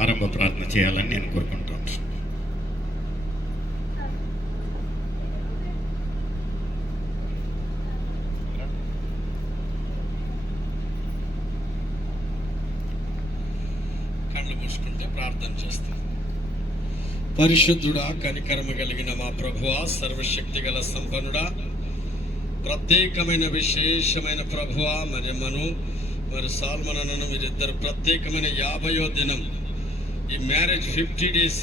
ఆరంభ ప్రార్థన చేయాలని నేను కోరుకుంటాను. కళ్ళు మూసుకుంటే ప్రార్థన చేస్తాం. పరిశుద్ధుడా, కనికరము కలిగిన మా ప్రభువా, సర్వశక్తి గల సంపన్నుడా, ప్రత్యేకమైన విశేషమైన ప్రభువా, మరి సాల్మనను మీరిద్దరు ప్రత్యేకమైన 50వ దినం, ఈ మ్యారేజ్ 50 days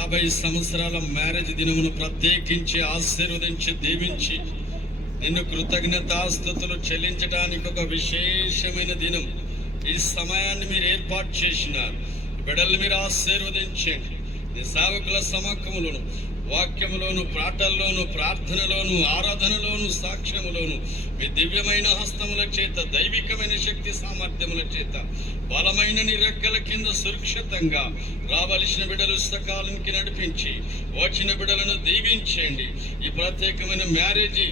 50 సంవత్సరాల మ్యారేజ్ దినమును ప్రత్యేకించి ఆశీర్వదించి దీవించి నిన్ను కృతజ్ఞతాస్తుతులు చెల్లించడానికి ఒక విశేషమైన దినం. ఈ సమయాన్ని మీరు ఏర్పాటు చేసినారు. బిడ్డల్ని మీరు ఆశీర్వదించండి. నీ సేవకుల సమాఖ్యములోను, వాక్యములోను, పాటల్లోను, ప్రార్థనలోను, ఆరాధనలోను, సాక్ష్యములోను మీ దివ్యమైన హస్తముల చేత, దైవికమైన శక్తి సామర్థ్యముల చేత, బలమైన నీ రెక్కల కింద సురక్షితంగా రావలసిన బిడ్డలు సకాలానికి నడిపించి వచ్చిన బిడ్డలను దీవించండి. ఈ ప్రత్యేకమైన మ్యారేజీ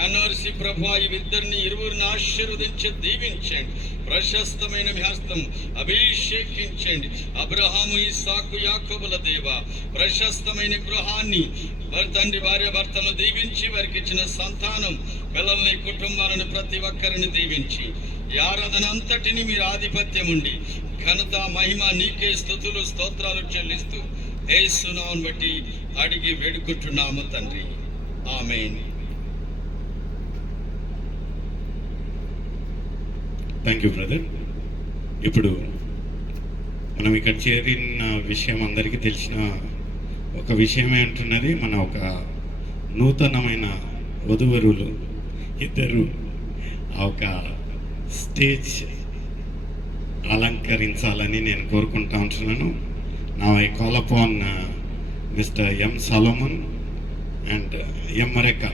యానివర్సరీ ప్రభు, ఇద్దరిని ఇరువురిని ఆశీర్వదించి దీవించండి. ప్రశస్తమైన మీ హస్తం అభిషేకించండి. అబ్రహాము, ఇస్సాకు, యాకోబుల దేవ, ప్రశస్తమైన గృహాన్ని తండ్రి భార్య భర్తలను దీవించి వారికి ఇచ్చిన సంతానం, పిల్లల్ని, కుటుంబాలను ప్రతి ఒక్కరిని దీవించి ఈ ఆరాధన అంతటిని మీరు ఆధిపత్యం ఉండి ఘనత మహిమ నీకే స్తుతులు స్తోత్రాలు చెల్లిస్తూ యేసు నామమును బట్టి అడిగి వేడుకుంటున్నాము తండ్రి. ఆమేన్. Thank you brother. ఇప్పుడు మనం ఇక్కడ చేరిన విషయం అందరికీ తెలిసిన ఒక విషయమే అంటున్నది, మన ఒక నూతనమైన వధూవరులు ఇద్దరు ఆ ఒక స్టేజ్ అలంకరించాలని నేను కోరుకుంటా ఉంటున్నాను. నా I call upon mister M Solomon and M మరెక్క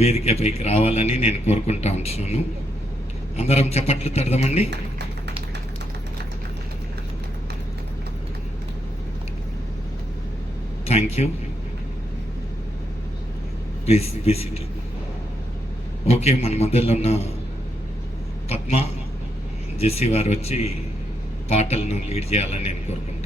వేదికపైకి రావాలని నేను కోరుకుంటా ఉంటున్నాను. అందరం చప్పట్లు తడదామండి. Thank you. Please visit. Okay, మన మధ్యలో ఉన్న పద్మ, జెస్సీ వారు వచ్చి పాటలను లీడ్ చేయాలని నేను కోరుకుంటాను.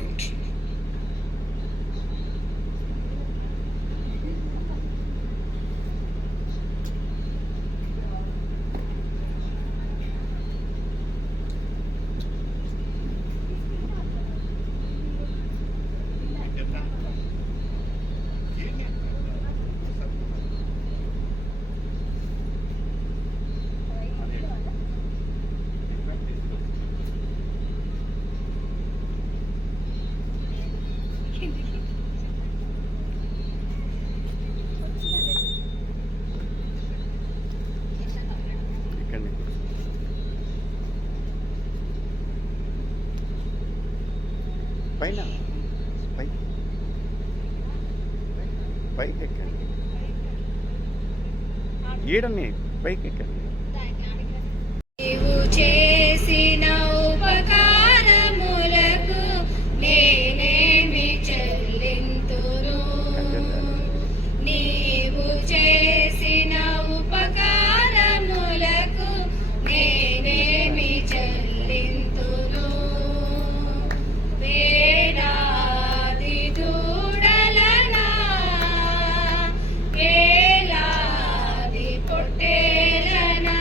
పైన పైకి ఎక్కండి, ఈడని పైకి ఎక్కండి. చేసిన ఉపకారములకు నేనేమి చెల్లింతును? నీవు చేసిన ఉపకారములకు నేనేమి చెల్లింతును? వేలాది దూడలనా, వేలాది పొట్టేలనా,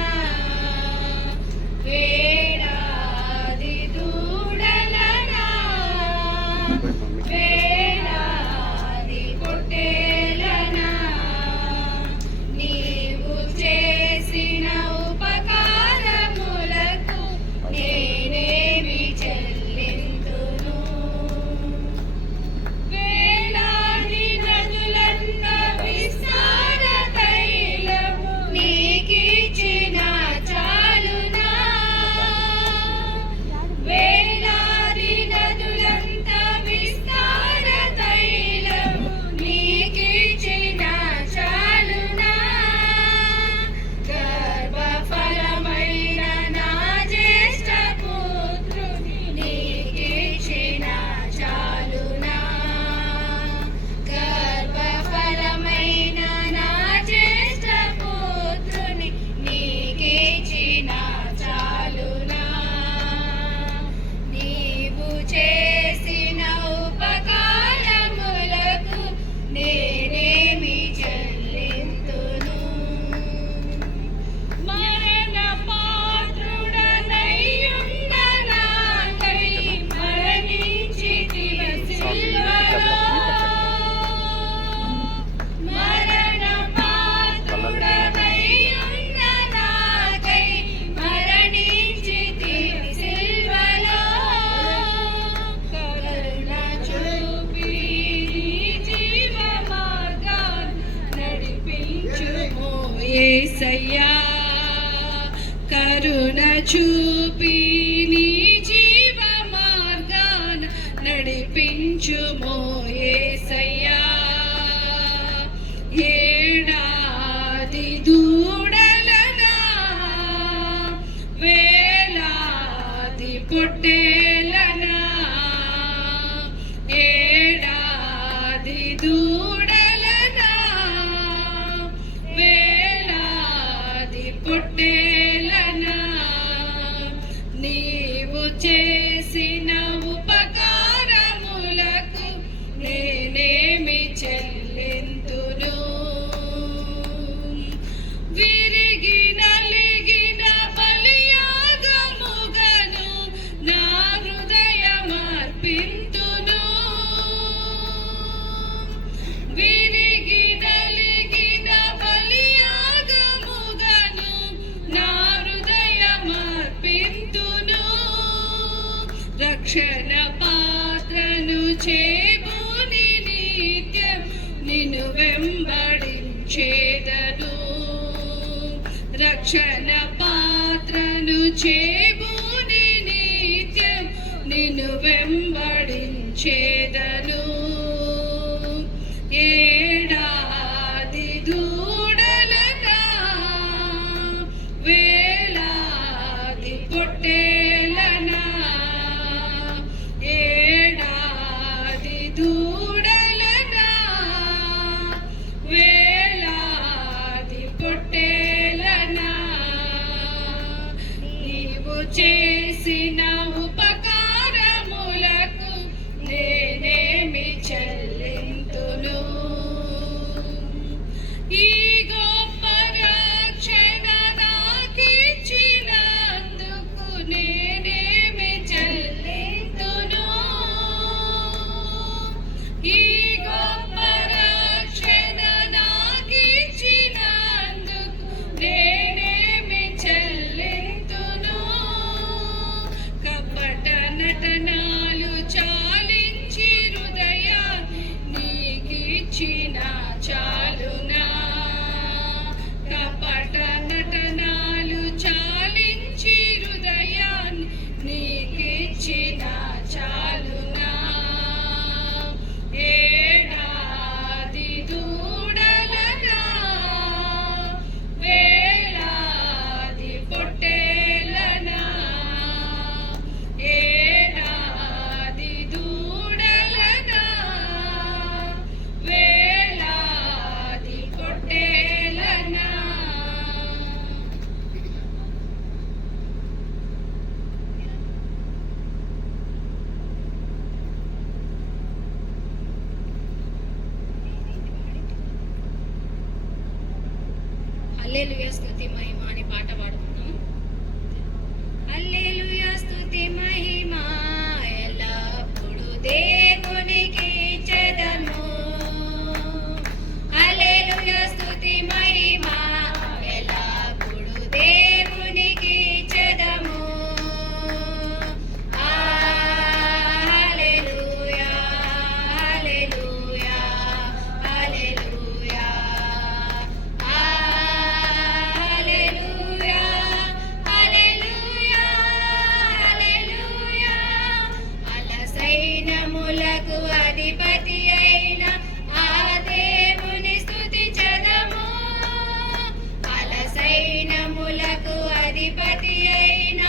యేసయ్యా కరుణ చూపి నీ జీవ మార్గాన నడిపించుమో యేసయ్యా ఏడాది దూడలనా వేలాది పొట్టేలనా ఏడాది దూడలనా వేలాది పొట్టేలనా నీవు చేసిన ఉపకారములకు నేనేమి చెల్లింతును విరిగి నలిగిన బలియాగముగను నా హృదయమర్పింతును విరిగి నలిగిన బలియాగముగను నా హృదయమర్పింతును రక్షణ పాత్రను చేబూని నిత్యం నిన్ను వెంబడించేదను రక్షణ పాత్రను చేబూని నిత్యం నిన్ను వెంబడించేదను ఏడాది దూడలనా వేలాది పొట్టేలనా ఏడాది దూడలనా వేలాది పొట్టేలనా నీవు చేసిన ఉపకారములకు నేనేమి చెల్లింతును ఈ గొప్ప రక్షణ నాకిచ్చినందుకు నేనేమి చెల్లింతును ఈ గొప్ప రక్షణ నాకిచ్చినందుకు నేనేమి చెల్లింతును కపట నటనాలు చాలించి హృదయాన్ని నీకిచ్చిన చాలునా కపట నటనాలు చాలించి హృదయాన్ని నీకిచ్చిన చాలునా ఏడాది దూడలనా వేలాది పొట్టేలనా ఏడాది దూడలనా వేలాది పొట్టేలనా హల్లెలూయా స్తుతి మహిమ అనే పాట పాడుకుందాం హల్లెలూయా స్తుతి మహిమ ఎల్లప్పుడూ దేవునికి చెదము హల్లెలూయా స్తుతి మహిమ ఎల్లప్పుడూ దేవునికి చెదము హల్లెలూయా హల్లెలూయా హల్లెలూయా హల్లెలూయా హల్లెలూయా హల్లెలూయా అలసైనములకు అధిపతి అయిన ఆ దేవుని స్తుతించెదము అలసైనములకు అధిపతి అయిన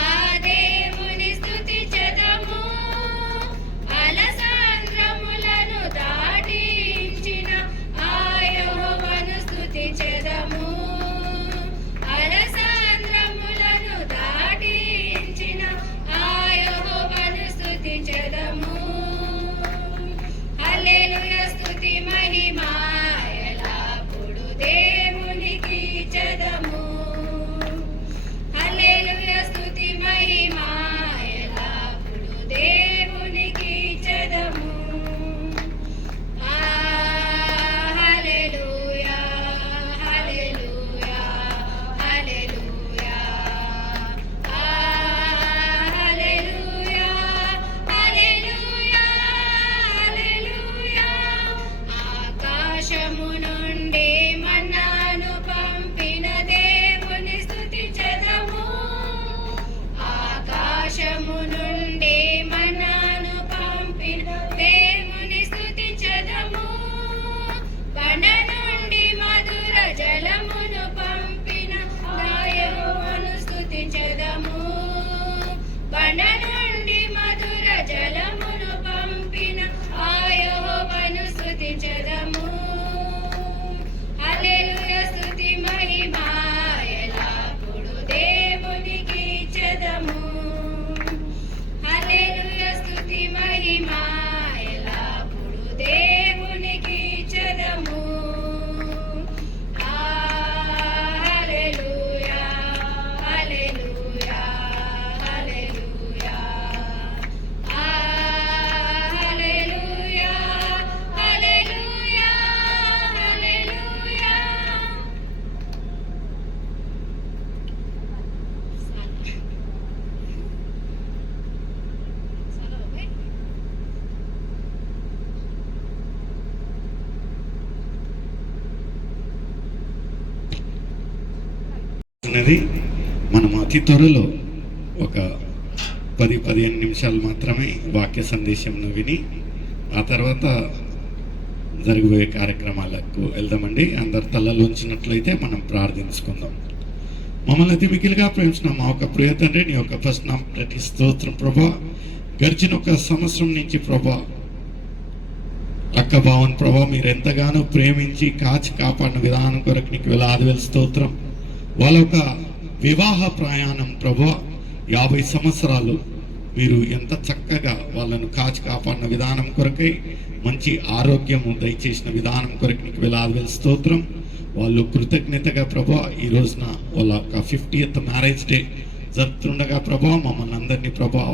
ఆ దేవుని స్తుతించెదము అలసాంధ్రములను దాటించిన ఆ యెహోవాను స్తుతించెదము అలసాంధ్రములను దాటించిన ఆ యెహోవాను స్తుతించెదము హల్లెలూయా స్తుతి మహిమ ఎల్లప్పుడూ దేవునికి చెదము హల్లెలూయా స్తుతి మహిమ ఎల్లప్పుడూ దేవునికి చెదము హల్లెలూయా హల్లెలూయా హల్లెలూయా హల్లెలూయా హల్లెలూయా హల్లెలూయా వచ్చినది. మనం అతి త్వరలో ఒక 10-15 నిమిషాలు మాత్రమే వాక్య సందేశంను విని ఆ తర్వాత జరగబోయే కార్యక్రమాలకు వెళ్దామండి. అందరు తలలోంచినట్లయితే మనం ప్రార్థించుకుందాం. మమ్మల్ని అతి మిగిలిగా ప్రేమించిన మా ఒక ప్రియ తండ్రి, నీ యొక్క ఫస్ట్ నామ ప్రతి స్తోత్రం ప్రభా. గడిచిన ఒక సంవత్సరం నుంచి ప్రభా అక్క భావన్ ప్రభా మీరు ఎంతగానో ప్రేమించి కాచి కాపాడిన విధానం కొరకు నీకు వేలాది వేల స్తోత్రం. వాళ్ళ ఒక వివాహ ప్రయాణం ప్రభా 50 సంవత్సరాలు మీరు ఎంత చక్కగా వాళ్ళను కాచి కాపాడిన విధానం కొరకై మంచి ఆరోగ్యము దయచేసిన విధానం కొరకు నీకు వేలాది వేల స్తోత్రం. వాళ్ళు కృతజ్ఞతగా ప్రభా ఈ రోజున వాళ్ళ 50th మ్యారేజ్ డే జరుపుతుండగా ప్రభా మమ్మల్ని అందరినీ ప్రభా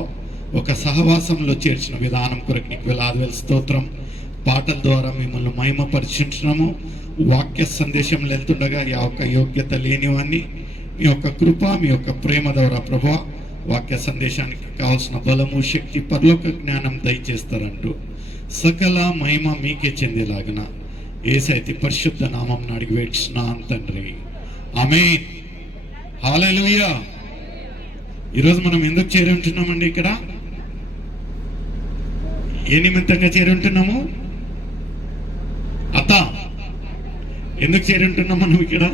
ఒక సహవాసంలో చేర్చిన విధానం కొరకు నీకు వేలాది వేల స్తోత్రం. పాటల ద్వారా మిమ్మల్ని మహిమపరిచుంటున్నాము. వాక్య సందేశం వెళ్తుండగా ఈ యొక్క యోగ్యత లేనివాన్ని మీ యొక్క కృప మీ యొక్క ప్రేమ ద్వారా ప్రభా వాక్య సందేశానికి కావాల్సిన బలము శక్తి పరలోక జ్ఞానం దయచేస్తారంటూ సకల మహిమ మీకే చెందేలాగన యేసయ్య పరిశుద్ధ నామం అడిగి వేడుచున్నాను తండ్రి, ఆమేన్. హల్లెలూయా. ఈరోజు మనం ఎందుకు చేరి ఉంటున్నామండి? ఇక్కడ ఏ నిమిత్తంగా చేరి ఉంటున్నాము? అత్త, ఎందుకు చేరి ఉంటున్నాం మనం ఇక్కడ?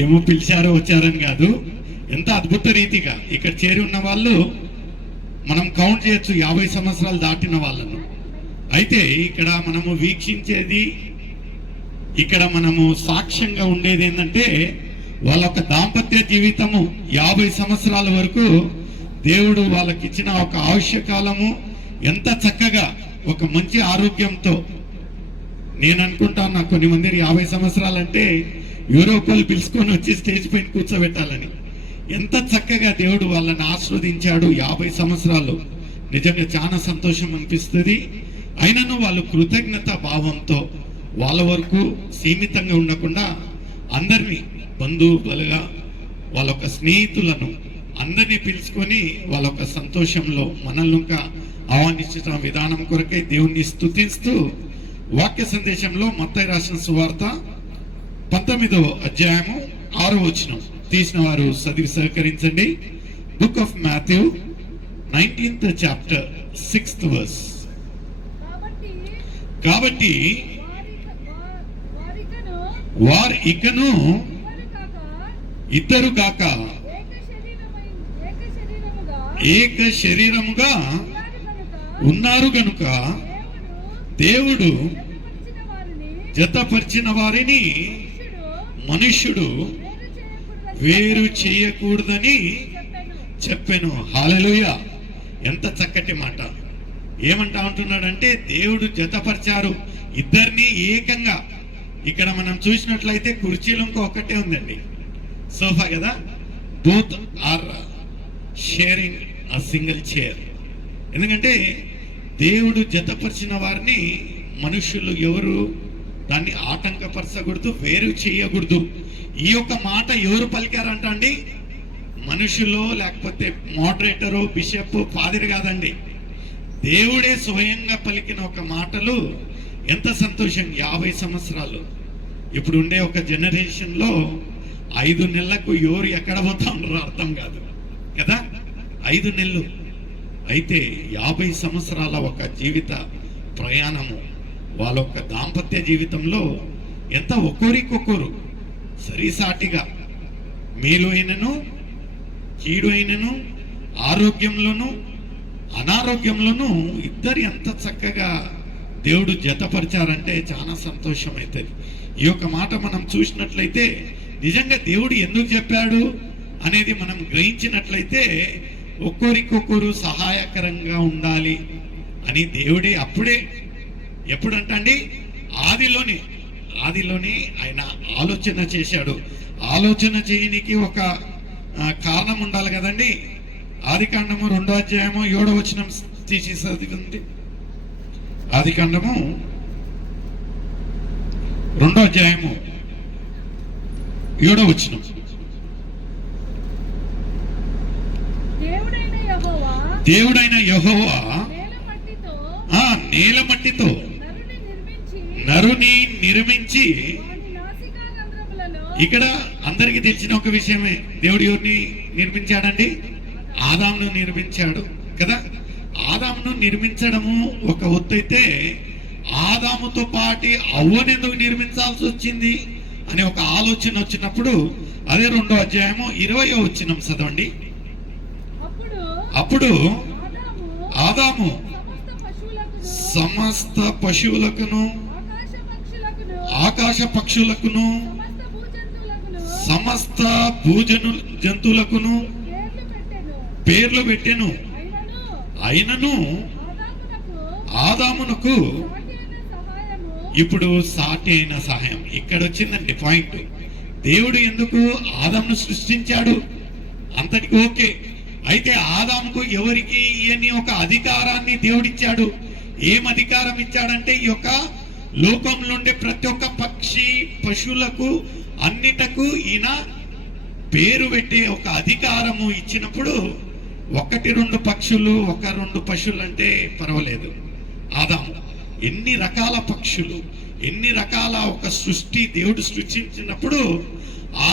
ఏమో పిలిచారో వచ్చారని కాదు, ఎంత అద్భుత రీతిగా ఇక్కడ చేరి ఉన్న వాళ్ళు మనం కౌంట్ చేయొచ్చు 50 సంవత్సరాలు దాటిన వాళ్ళను. అయితే ఇక్కడ మనము వీక్షించేది, ఇక్కడ మనము సాక్ష్యంగా ఉండేది ఏంటంటే వాళ్ళ ఒక దాంపత్య జీవితము 50 సంవత్సరాల వరకు దేవుడు వాళ్ళకి ఇచ్చిన ఒక ఆయుష్యకాలము ఎంత చక్కగా ఒక మంచి ఆరోగ్యంతో. నేను అనుకుంటాను నాకు కొన్ని మంది 50 సంవత్సరాలంటే యూరోపియన్లు పిలుచుకొని వచ్చి స్టేజ్ పైన కూర్చోబెట్టాలని. ఎంత చక్కగా దేవుడు వాళ్ళని ఆస్వాదించాడు 50 సంవత్సరాలు. నిజంగా చాలా సంతోషం అనిపిస్తుంది. అయినను వాళ్ళు కృతజ్ఞత భావంతో వాళ్ళ వరకు సీమితంగా ఉండకుండా అందరినీ బంధువులుగా వాళ్ళ యొక్క స్నేహితులను అందరినీ పిలుచుకొని వాళ్ళ యొక్క సంతోషంలో మనల్ని ఇంకా ఆహ్వానించిన విధానం కొరకై దేవుణ్ణి స్తుతిస్తూ వాక్య సందేశంలో మత్తయి రాసిన సువార్త 19వ అధ్యాయము 6వ వచనం తీసిన వారు చదివి సహకరించండి. Book of Matthew 19th chapter 6th verse. కాబట్టి వారు ఇకను ఇద్దరు కాక ఏక శరీరముగా ఉన్నారు గనుక దేవుడు జతపరిచిన వారిని మనుష్యుడు వేరు చేయకూడదని చెప్పాను. హల్లెలూయా. ఎంత చక్కటి మాట. ఏమంటా ఉంటున్నాడంటే దేవుడు జతపరిచారు ఇద్దరిని ఏకంగా. ఇక్కడ మనం చూసినట్లయితే కుర్చీలు ఇంకో ఒక్కటే ఉందండి, సోఫా కదా. Both are sharing a single chair. ఎందుకంటే దేవుడు జతపరిచిన వారిని మనుషులు ఎవరు దాన్ని ఆటంకపరచకూడదు, వేరు చేయకూడదు. ఈ యొక్క మాట ఎవరు పలికారంట అండి? మనుషులో లేకపోతే మోడరేటరు బిషప్ ఫాదర్ కాదండి, దేవుడే స్వయంగా పలికిన ఒక మాటలు. ఎంత సంతోషం. 50 సంవత్సరాలు ఇప్పుడు ఉండే ఒక జనరేషన్లో 5 నెలలకు ఎవరు ఎక్కడ పోతారో అర్థం కాదు కదా. 5 నెలలు అయితే 50 సంవత్సరాల ఒక జీవిత ప్రయాణము వాళ్ళ యొక్క దాంపత్య జీవితంలో ఎంత ఒకరికొకరు సరిసాటిగా మేలు అయినను కీడు అయినను ఆరోగ్యంలోను అనారోగ్యంలోను ఇద్దరు ఎంత చక్కగా దేవుడు జతపరిచారంటే చాలా సంతోషం అవుతుంది. ఈ యొక్క మాట మనం చూసినట్లయితే నిజంగా దేవుడు ఎందుకు చెప్పాడు అనేది మనం గ్రహించినట్లయితే ఒక్కొరికొకరు సహాయకరంగా ఉండాలి అని దేవుడే అప్పుడే ఎప్పుడంటండి ఆదిలోనే ఆయన ఆలోచన చేశాడు. ఆలోచన చేయనికి ఒక కారణం ఉండాలి కదండి. ఆదికాండము 2వ అధ్యాయము 7వ వచనం తీసి చదివింది. ఆదికాండము 2వ అధ్యాయము 7వ వచనం. దేవుడైన యెహోవా నేల మట్టితో నరుని నిర్మించి ఇక్కడ అందరికీ తెలిసిన ఒక విషయమే, దేవుడు ఎవరిని నిర్మించాడండి? ఆదామును నిర్మించాడు కదా. ఆదామును నిర్మించడము ఒక ఒత్తైతే, ఆదాముతో పాటి అవ్వను ఎందుకు నిర్మించాల్సి వచ్చింది అనే ఒక ఆలోచన వచ్చినప్పుడు, అదే 2వ అధ్యాయము 20వ వచనం చదవండి. అప్పుడు ఆదాము సమస్త పశువులకును, ఆకాశ పక్షులకును, సమస్త జంతువులకును పేర్లు పెట్టెను. అయినను ఆదామునకు ఇప్పుడు సాటి అయిన సహాయం. ఇక్కడ వచ్చిందండి పాయింట్. దేవుడు ఎందుకు ఆదామును సృష్టించాడు అంతటికి ఓకే. అయితే ఆదాముకు ఎవరికి ఇయని ఒక అధికారాన్ని దేవుడిచ్చాడు. ఏం అధికారం ఇచ్చాడంటే, ఈ యొక్క లోకంలో ఉండే ప్రతి ఒక్క పక్షి పశువులకు అన్నిటకు ఈయన పేరు పెట్టే ఒక అధికారము ఇచ్చినప్పుడు, 1-2 పక్షులు 1-2 పశువులు అంటే పర్వాలేదు. ఆదాము ఎన్ని రకాల పక్షులు, ఎన్ని రకాల ఒక సృష్టి దేవుడు సృష్టించినప్పుడు,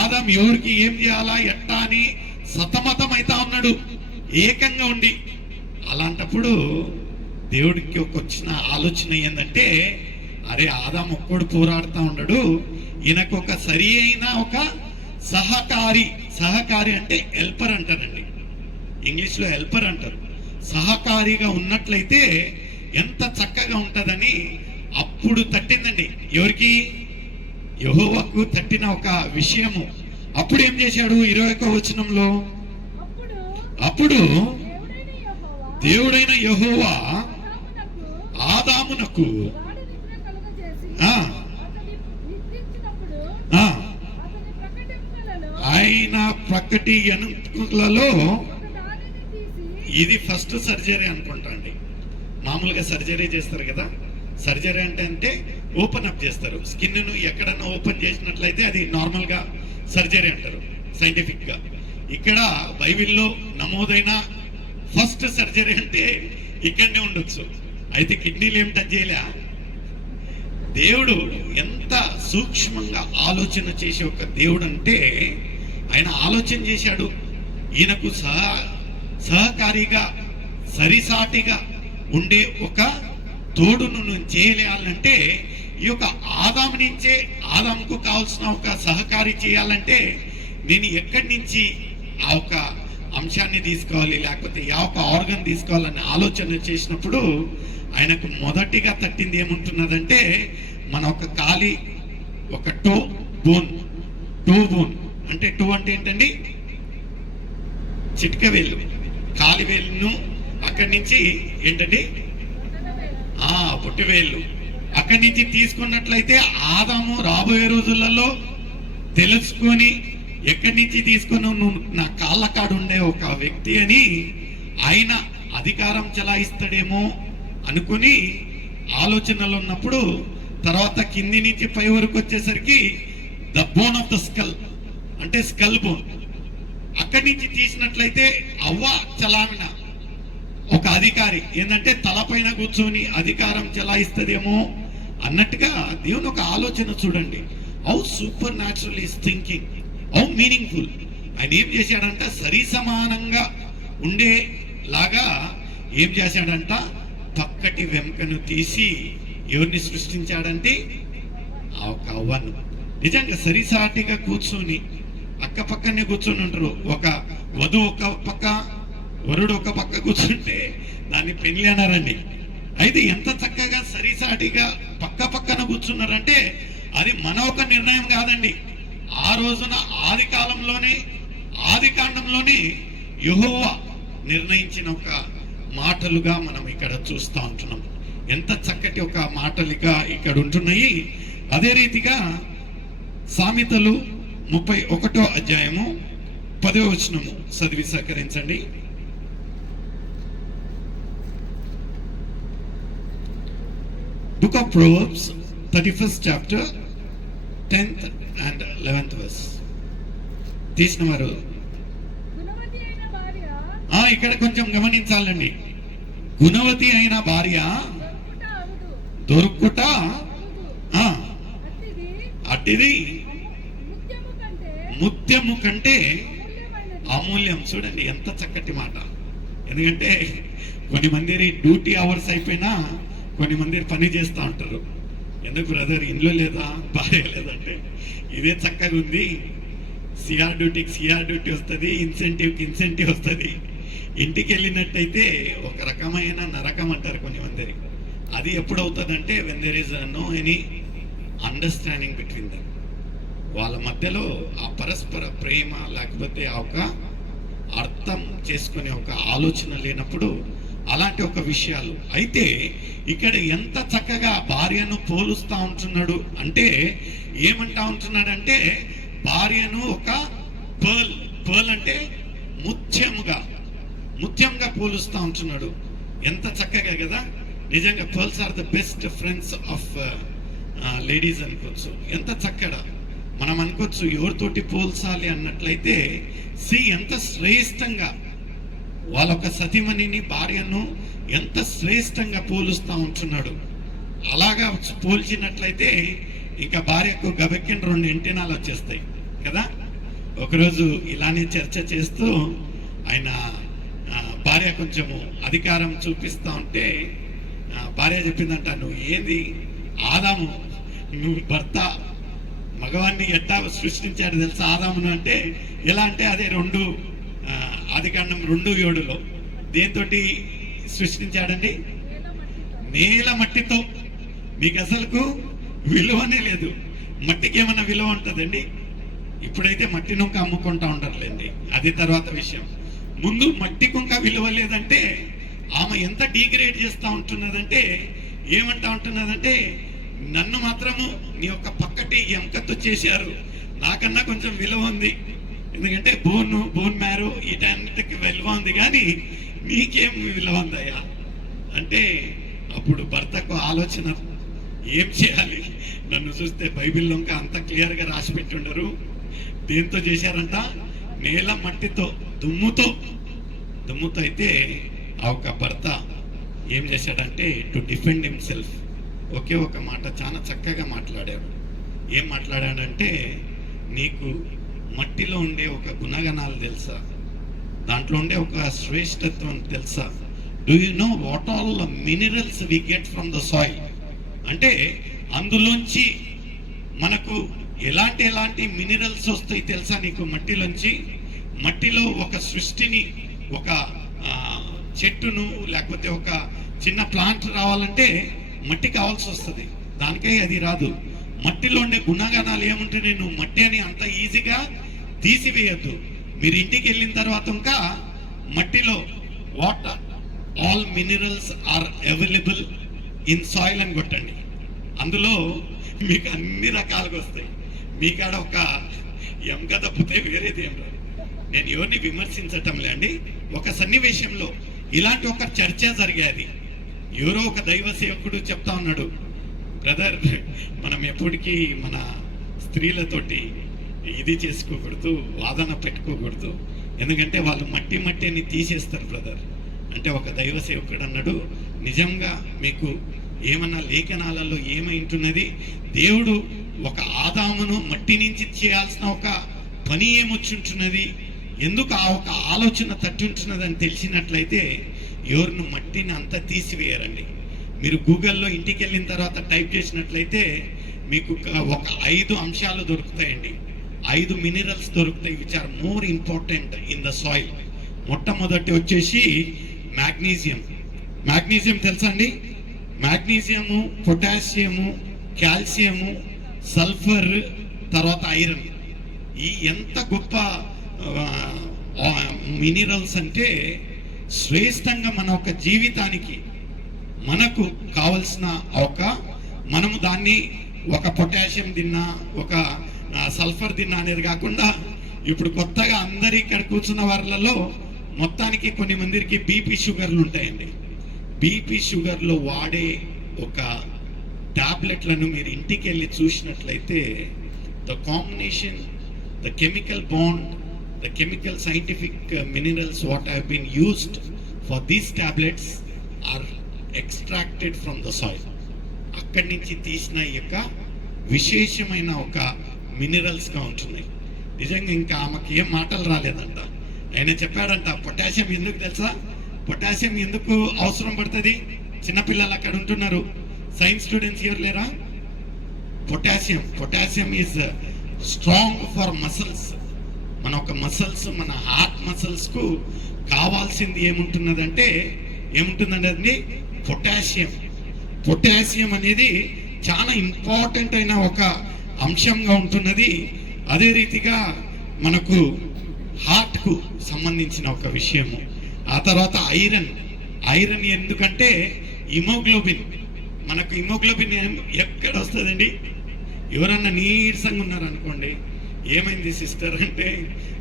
ఆదాం ఎవరికి ఏం చేయాలా ఎట్టా అని సతమతం అవుతా ఉన్నాడు ఏకంగా ఉండి. అలాంటప్పుడు దేవుడికి ఒక వచ్చిన ఆలోచన ఏంటంటే, అరే ఆదాం ఒక్కడు పోరాడుతూ ఉన్నాడు, ఈయనకు ఒక సరి అయిన ఒక సహకారి అంటే హెల్పర్ అంటారండి, ఇంగ్లీష్లో హెల్పర్ అంటారు. సహకారిగా ఉన్నట్లయితే ఎంత చక్కగా ఉంటుందని అప్పుడు తట్టిందండి. ఎవరికి? యెహోవాకు తట్టిన ఒక విషయము. అప్పుడు ఏం చేశాడు? 21వ వచనంలో, అప్పుడు దేవుడైన యెహోవా ఆదామునకు ఆయన ప్రక్కటి ఎముకలలో, ఇది ఫస్ట్ సర్జరీ అనుకుంటా అండి. మామూలుగా సర్జరీ చేస్తారు కదా. సర్జరీ అంటే ఓపెన్ అప్ చేస్తారు స్కిన్ను. ఎక్కడన్నా ఓపెన్ చేసినట్లయితే అది నార్మల్గా సర్జరీ అంటారు సైంటిఫిక్ గా. ఇక్కడ బైబిల్లో నమోదైన ఫస్ట్ సర్జరీ అంటే ఇక్కడనే ఉండొచ్చు. అయితే కిడ్నీలు ఏం టచ్ చేయలే. దేవుడు ఎంత సూక్ష్మంగా ఆలోచన చేసే ఒక దేవుడు అంటే, ఆయన ఆలోచన చేశాడు. ఈయనకు సహకారిగా సరిసాటిగా ఉండే ఒక తోడును నువ్వు చేయలేయాలంటే, ఈ యొక్క ఆదాము నుంచే ఆదాముకు కావాల్సిన ఒక సహకారి చేయాలంటే నేను ఎక్కడి నుంచి ఆ ఒక అంశాన్ని తీసుకోవాలి, లేకపోతే ఆ ఒక ఆర్గన్ తీసుకోవాలని ఆలోచన చేసినప్పుడు ఆయనకు మొదటిగా తట్టింది ఏముంటున్నదంటే, మన ఒక కాలి ఒక టో బోన్ అంటే టో అంటే ఏంటండి? చిట్క వేలు, కాలి వేలును అక్కడి నుంచి ఏంటండి పుట్టివేళ్ళు అక్కడి నుంచి తీసుకున్నట్లయితే, ఆదాము రాబోయే రోజులలో తెలుసుకొని ఎక్కడి నుంచి తీసుకొని నువ్వు నా కాళ్ళ కాడు ఉండే ఒక వ్యక్తి అని ఆయన అధికారం చెలాయిస్తాడేమో అనుకుని ఆలోచనలు ఉన్నప్పుడు, తర్వాత కింది నుంచి పై వరకు వచ్చేసరికి the bone of the skull అంటే స్కల్ బోన్, అక్కడి నుంచి తీసినట్లయితే అవ్వ చలామిన ఒక అధికారి ఏంటంటే తలపైన కూర్చొని అధికారం చెలాయిస్తుందేమో అన్నట్టుగా దేవుని ఒక ఆలోచన చూడండి. How super natural is thinking, how meaningful. ఆయన ఏం చేశాడంట, సరి సమానంగా ఉండేలాగా ఏం చేశాడంట, పక్కటి వెంకను తీసి ఎవరిని సృష్టించాడంటే ఆ ఒక అవ్వను. నిజంగా సరిసాటిగా కూర్చొని అక్క పక్కనే కూర్చొని ఉంటారు. ఒక వధువు ఒక పక్క, వరుడు ఒక పక్క కూర్చుంటే దాన్ని పెళ్లి అన్నారండి. అయితే ఎంత చక్కగా సరిసాటిగా పక్క పక్కన కూర్చున్నారంటే అది మన ఒక నిర్ణయం కాదండి. ఆ రోజున ఆది కాలంలోనే, ఆది కాండంలోనే యెహోవా నిర్ణయించిన ఒక మాటలుగా మనం ఇక్కడ చూస్తూ ఉంటున్నాం. ఎంత చక్కటి ఒక మాటలుగా ఇక్కడ ఉంటున్నాయి. అదే రీతిగా సామెతలు 31వ అధ్యాయము 10వ వచనము చదివి సహకరించండి. Book of Proverbs, 31st chapter, 10th and 11th verse. తీసిన వారు ఇక్కడ కొంచెం గమనించాలండి. గుణవతి అయిన భార్య దొరుకుట అట్టిది ముత్యము కంటే అమూల్యం. చూడండి ఎంత చక్కటి మాట. ఎందుకంటే కొన్ని మంది డ్యూటీ అవర్స్ అయిపోయినా కొన్ని మంది పని చేస్తూ ఉంటారు. ఎందుకు బ్రదర్ ఇంట్లో లేదా, భార్య లేదంటే ఇదే చక్కగా ఉంది, సిఆర్ డ్యూటీ వస్తుంది, ఇన్సెంటివ్ వస్తుంది. ఇంటికి వెళ్ళినట్టయితే ఒక రకమైన నరకం అంటారు కొన్ని మంది. అది ఎప్పుడు అవుతుందంటే when there is no any understanding between them. వాళ్ళ మధ్యలో ఆ పరస్పర ప్రేమ లేకపోతే ఆ ఒక అర్థం చేసుకునే ఒక ఆలోచన లేనప్పుడు అలాంటి ఒక విషయాలు. అయితే ఇక్కడ ఎంత చక్కగా భార్యను పోలుస్తూ ఉంటున్నాడు అంటే, ఏమంటా ఉంటున్నాడంటే భార్యను ఒక పర్ల్ అంటే ముత్యంగా పోలుస్తూ ఉంటున్నాడు. ఎంత చక్కగా కదా. నిజంగా pearls are the best friends of ladies అనుకోవచ్చు. ఎంత చక్కగా మనం అనుకోవచ్చు ఎవరితోటి పోల్చాలి అన్నట్లయితే ఎంత శ్రేష్టంగా వాళ్ళొక సతీమణిని భార్యను ఎంత శ్రేష్టంగా పోలుస్తూ ఉంటున్నాడు. అలాగా పోల్చినట్లయితే ఇంకా భార్యకు గబెక్కిన 2 ఎంటినాలు వచ్చేస్తాయి కదా. ఒకరోజు ఇలానే చర్చ చేస్తూ ఆయన భార్య కొంచెము అధికారం చూపిస్తూ ఉంటే భార్య చెప్పిందంట, నువ్వు ఏంది ఆదాము, నువ్వు భర్త మగవాన్ని ఎట్టా సృష్టించాడు తెలుసా ఆదామును అంటే, ఎలా అంటే అదే 2 ఆదికాండం 2:7 దేంతోటి సృష్టించాడండి? నేల మట్టితో. మీకు అసలుకు విలువనే లేదు. మట్టికి ఏమన్నా విలువ ఉంటుందండి? ఇప్పుడైతే మట్టి నూక అమ్ముకుంటా ఉంటారులేండి, అది తర్వాత విషయం. ముందు మట్టి కుంక విలువ లేదంటే ఆమె ఎంత డీగ్రేడ్ చేస్తూ ఉంటున్నదంటే, ఏమంటా ఉంటున్నదంటే, నన్ను మాత్రము నీ యొక్క పక్కటి ఎముకతో చేశారు, నాకన్నా కొంచెం విలువ ఉంది, ఎందుకంటే బోన్ మ్యారో వీటన్నిటికి విలువ ఉంది, కానీ నీకేం విలువ ఉందయ్యా అంటే అప్పుడు భర్తకు ఆలోచన, ఏం చేయాలి? నన్ను చూస్తే బైబిల్లో ఇంకా అంత క్లియర్గా రాసి పెట్టుండరు. దేంతో చేశారంట? నేల మట్టితో, దుమ్ముతో అయితే ఆ ఒక భర్త ఏం చేశాడంటే టు డిఫెండ్ హిమ్సెల్ఫ్ ఒకే ఒక మాట చాలా చక్కగా మాట్లాడాడు. ఏం మాట్లాడాడంటే, నీకు మట్టిలో ఉండే ఒక గుణగణాలు తెలుసా? దాంట్లో ఉండే ఒక శ్రేష్టత్వం తెలుసా? Do you know what all minerals we get from the soil? అంటే అందులోంచి మనకు ఎలాంటి మినరల్స్ వస్తాయి తెలుసా నీకు? మట్టిలో ఒక సృష్టిని, ఒక చెట్టును లేకపోతే ఒక చిన్న ప్లాంట్ రావాలంటే మట్టి కావాల్సి వస్తుంది, దానికై అది రాదు. మట్టిలో ఉండే గుణగణాలు ఏముంటాయి? నువ్వు మట్టి అని అంత ఈజీగా తీసివేయద్దు. మీరు ఇంటికి వెళ్ళిన తర్వాత ఇంకా మట్టిలో water all minerals are available in soil అని కొట్టండి, అందులో మీకు అన్ని రకాలుగా వస్తాయి. మీకాడ ఒక ఎంక తప్పితే వేరేది ఏం రాదు. నేను ఎవరిని విమర్శించటం లేండి. ఒక సన్నివేశంలో ఇలాంటి ఒక చర్చ జరిగేది. ఎవరో ఒక దైవ సేవకుడు చెప్తా ఉన్నాడు, బ్రదర్ మనం ఎప్పటికీ మన స్త్రీలతోటి ఇది చేసుకోకూడదు, వాదన పెట్టుకోకూడదు, ఎందుకంటే వాళ్ళు మట్టి అని తీసేస్తారు బ్రదర్ అంటే. ఒక దైవ సేవకుడు అన్నాడు, నిజంగా మీకు ఏమన్నా లేఖనాలలో ఏమైంటున్నది? దేవుడు ఒక ఆదామును మట్టి నుంచి చేయాల్సిన ఒక పని ఏమొచ్చుంటున్నది, ఎందుకు ఆ ఒక ఆలోచన తట్టుంటున్నది అని తెలిసినట్లయితే ఎవరిని మట్టిని అంతా తీసివేయరండి. మీరు గూగుల్లో ఇంటికి వెళ్ళిన తర్వాత టైప్ చేసినట్లయితే మీకు ఒక 5 అంశాలు దొరుకుతాయండి, 5 మినరల్స్ దొరుకుతాయి which are more important in the soil. మొట్టమొదటి వచ్చేసి మ్యాగ్నీషియం తెలుసా అండి? మ్యాగ్నీషియము, పొటాషియము, కాల్షియము, సల్ఫర్, తర్వాత ఐరన్. ఈ ఎంత గొప్ప మినరల్స్ అంటే శ్రేష్టంగా మన ఒక జీవితానికి మనకు కావలసిన మనము దాన్ని ఒక పొటాషియం తిన్నా, ఒక సల్ఫర్ తిన్నా అనేది కాకుండా, ఇప్పుడు కొత్తగా అందరి ఇక్కడ కూర్చున్న వాళ్ళలో మొత్తానికి కొన్ని మందికి బీపీ షుగర్లు ఉంటాయండి. బీపీ షుగర్లో వాడే ఒక టాబ్లెట్లను మీరు ఇంటికి వెళ్ళి చూసినట్లయితే the combination, the chemical bond, the chemical scientific minerals what have been used for these tablets are extracted from the soil. అక్కడి నుంచి తీసిన యొక్క విశేషమైన ఒక మినరల్స్గా ఉంటున్నాయి. నిజంగా ఇంకా ఆమెకి ఏం మాటలు రాలేదంట. ఆయన చెప్పాడంట, పొటాషియం ఎందుకు తెలుసా, పొటాషియం ఎందుకు అవసరం పడుతుంది, చిన్నపిల్లలు అక్కడ ఉంటున్నారు, సైన్స్ స్టూడెంట్స్ ఎవరు లేరా? Potassium is strong for muscles. మన ఒక మసిల్స్, మన హార్ట్ మసిల్స్ కు కావాల్సింది ఏముంటున్నదంటే అది పొటాషియం అనేది చాలా ఇంపార్టెంట్ అయిన ఒక అంశంగా ఉంటున్నది. అదే రీతిగా మనకు హార్ట్ కు సంబంధించిన ఒక విషయము. ఆ తర్వాత ఐరన్ ఎందుకంటే హిమోగ్లోబిన్, మనకు హిమోగ్లోబిన్ ఎక్కడ వస్తుందండి? ఎవరన్నా నీరసంగా ఉన్నారనుకోండి, ఏమైంది సిస్టర్ అంటే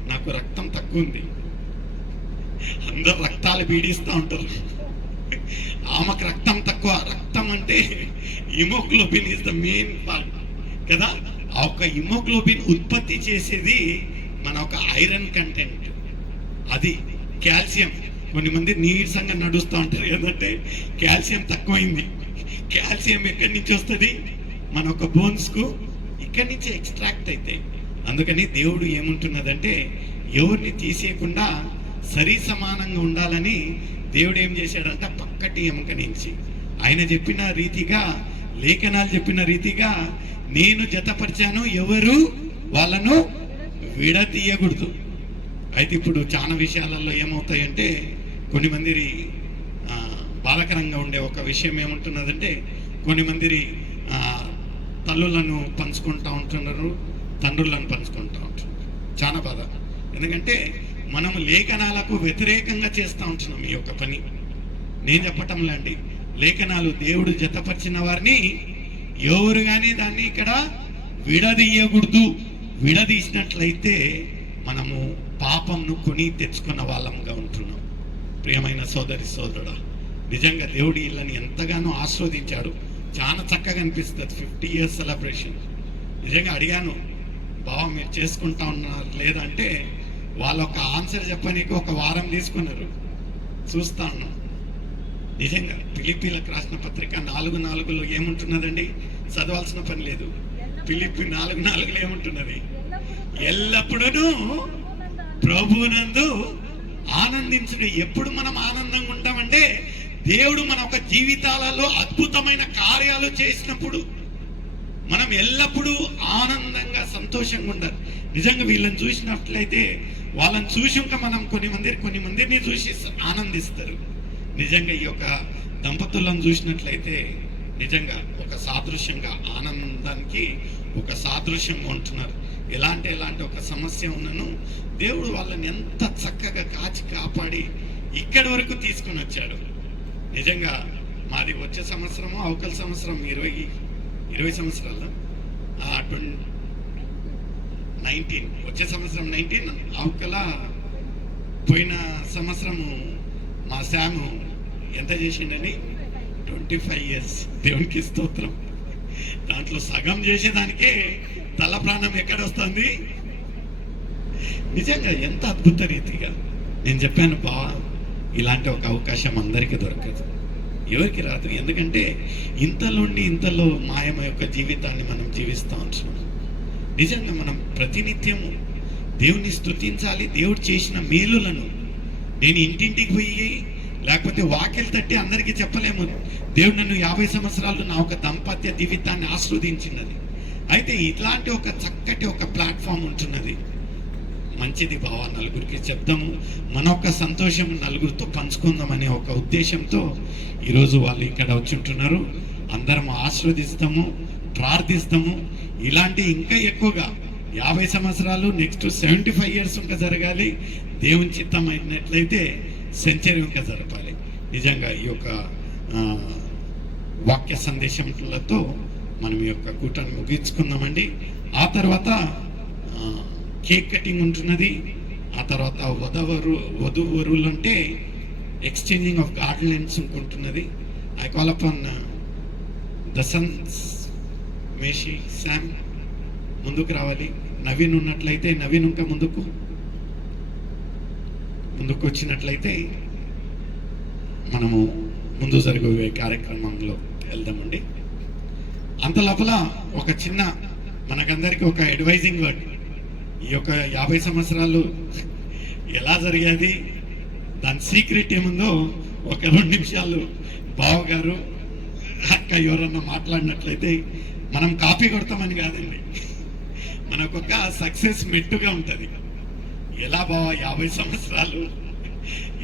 నాకు రక్తం తక్కువ ఉంది, అందరు రక్తాలు పీడిస్తూ ఉంటారు, ఆమెకు రక్తం తక్కువ. రక్తం అంటే haemoglobin is the main part కదా. ఆ ఒక హిమోగ్లోబిన్ ఉత్పత్తి చేసేది మన ఒక ఐరన్ కంటెంట్. అది కాల్షియం. కొన్ని మంది నీరసంగా నడుస్తూ ఉంటారు ఏంటంటే కాల్షియం తక్కువైంది. కాల్షియం ఎక్కడి నుంచి వస్తుంది? మన ఒక బోన్స్ కు ఇక్కడి నుంచి ఎక్స్ట్రాక్ట్ అయితే. అందుకని దేవుడు ఏముంటున్నదంటే ఎవరిని తీసేయకుండా సరి సమానంగా ఉండాలని దేవుడు ఏం చేశాడంట, పక్కటి ఎముక నుంచి ఆయన చెప్పిన రీతిగా, లేఖనాలు చెప్పిన రీతిగా నేను జతపరిచాను, ఎవరు వాళ్ళను విడతీయకూడదు. అయితే ఇప్పుడు చాలా విషయాలలో ఏమవుతాయంటే కొన్ని మంది బాధకరంగా ఉండే ఒక విషయం ఏముంటున్నదంటే కొన్ని మంది తల్లులను పంచుకుంటూ ఉంటున్నారు, తండ్రులను పంచుకుంటూ ఉంటున్నారు. చాలా బాధ. ఎందుకంటే మనము లేఖనాలకు వ్యతిరేకంగా చేస్తూ ఉంటున్నాం ఈ యొక్క పని. నేను చెప్పటం లాంటి లేఖనాలు దేవుడు జతపరిచిన వారిని ఎవరు కానీ దాన్ని ఇక్కడ విడదీయకూడదు. విడదీసినట్లయితే మనము పాపంను కొని తెచ్చుకున్న వాళ్ళంగా ఉంటున్నాం. ప్రియమైన సోదరి సోదరుడా, నిజంగా దేవుడు వీళ్ళని ఎంతగానో ఆస్వాదించాడు. చాలా చక్కగా అనిపిస్తుంది 50 years సెలబ్రేషన్. నిజంగా అడిగాను, బావ మీరు చేసుకుంటా ఉన్నారు లేదంటే వాళ్ళు ఒక ఆన్సర్ చెప్పనీకి ఒక వారం తీసుకున్నారు. చూస్తా ఉన్నాం. నిజంగా ఫిలిప్పీలకు రాసిన పత్రిక 4:4 ఏముంటున్నదండి? చదవాల్సిన పని లేదు. ఫిలిప్పి 4:4 ఏముంటున్నది? ఎల్లప్పుడూ ప్రభునందు ఆనందించుడు. ఎప్పుడు మనం ఆనందంగా ఉంటామంటే దేవుడు మన ఒక జీవితాలలో అద్భుతమైన కార్యాలు చేసినప్పుడు మనం ఎల్లప్పుడూ ఆనందంగా సంతోషంగా ఉండాలి. నిజంగా వీళ్ళని చూసినట్లయితే వాళ్ళని చూసి ఇంకా మనం కొన్ని మందిని చూసి ఆనందిస్తారు. నిజంగా ఈ యొక్క దంపతులను చూసినట్లయితే నిజంగా ఒక సాదృశ్యంగా ఆనందానికి ఒక సాదృశ్యంగా ఉంటున్నారు. ఎలాంటి ఒక సమస్య ఉన్నను దేవుడు వాళ్ళని ఎంత చక్కగా కాచి కాపాడి ఇక్కడి వరకు తీసుకుని వచ్చాడు. నిజంగా మాది వచ్చే సంవత్సరము అవకల సంవత్సరం 20 సంవత్సరాల్లో 19 వచ్చే సంవత్సరం 19 అవకల పోయిన సంవత్సరము మా శాము ఎంత చేసిండని 25 years. దేవునికి స్తోత్రం. దాంట్లో సగం చేసేదానికే తల ప్రాణం ఎక్కడ వస్తుంది? నిజంగా ఎంత అద్భుత రీతిగా నేను చెప్పాను, బావా ఇలాంటి ఒక అవకాశం అందరికీ దొరకదు, ఎవరికి రాదు. ఎందుకంటే ఇంతలో మాయమ యొక్క జీవితాన్ని మనం జీవిస్తూ ఉంటున్నాం. నిజంగా మనం ప్రతినిత్యము దేవుని స్తుతించాలి. దేవుడు చేసిన మేలులను నేను ఇంటింటికి పోయి లేకపోతే వాకిలు తట్టి అందరికీ చెప్పలేము. దేవుడు నన్ను 50 సంవత్సరాలు నా ఒక దాంపత్య జీవితాన్ని ఆస్వాదించినది. అయితే ఇట్లాంటి ఒక చక్కటి ఒక ప్లాట్ఫామ్ ఉంటున్నది. మంచిది బావా, నలుగురికి చెప్దాము, మన ఒక సంతోషం నలుగురితో పంచుకుందాం అనే ఒక ఉద్దేశంతో ఈరోజు వాళ్ళు ఇక్కడ వచ్చి ఉంటున్నారు. అందరం ఆస్వాదిస్తాము, ప్రార్థిస్తాము. ఇలాంటి ఇంకా ఎక్కువగా 50 సంవత్సరాలు నెక్స్ట్ 75 years ఇంకా జరగాలి. దేవుని చిత్తం అయినట్లయితే సెంచరీ ఇంకా జరపాలి. నిజంగా ఈ యొక్క వాక్య సందేశంలతో మనం ఈ యొక్క కూటాన్ని ముగించుకుందామండి. ఆ తర్వాత కేక్ కటింగ్ ఉంటున్నది. ఆ తర్వాత వధువరులు అంటే ఎక్స్చేంజింగ్ ఆఫ్ గార్లెండ్స్ ఉంటున్నది. I call upon the sons మేషి శామ్ ముందుకు రావాలి. నవీన్ ఉన్నట్లయితే నవీన్ ఇంకా ముందుకు వచ్చినట్లయితే మనము ముందు జరగబోయే కార్యక్రమంలో వెళ్దామండి. అంత లోపల ఒక చిన్న మనకందరికీ ఒక అడ్వైజింగ్ వర్డ్. ఈ యొక్క 50 సంవత్సరాలు ఎలా జరిగేది, దాని సీక్రెట్ ఏముందో ఒక 2 నిమిషాలు బావగారు అక్క ఎవరన్నా మాట్లాడినట్లయితే మనం కాపీ కొడతామని కాదండి, మనకొక సక్సెస్ మెట్టుగా ఉంటుంది. ఎలా బావ 50 సంవత్సరాలు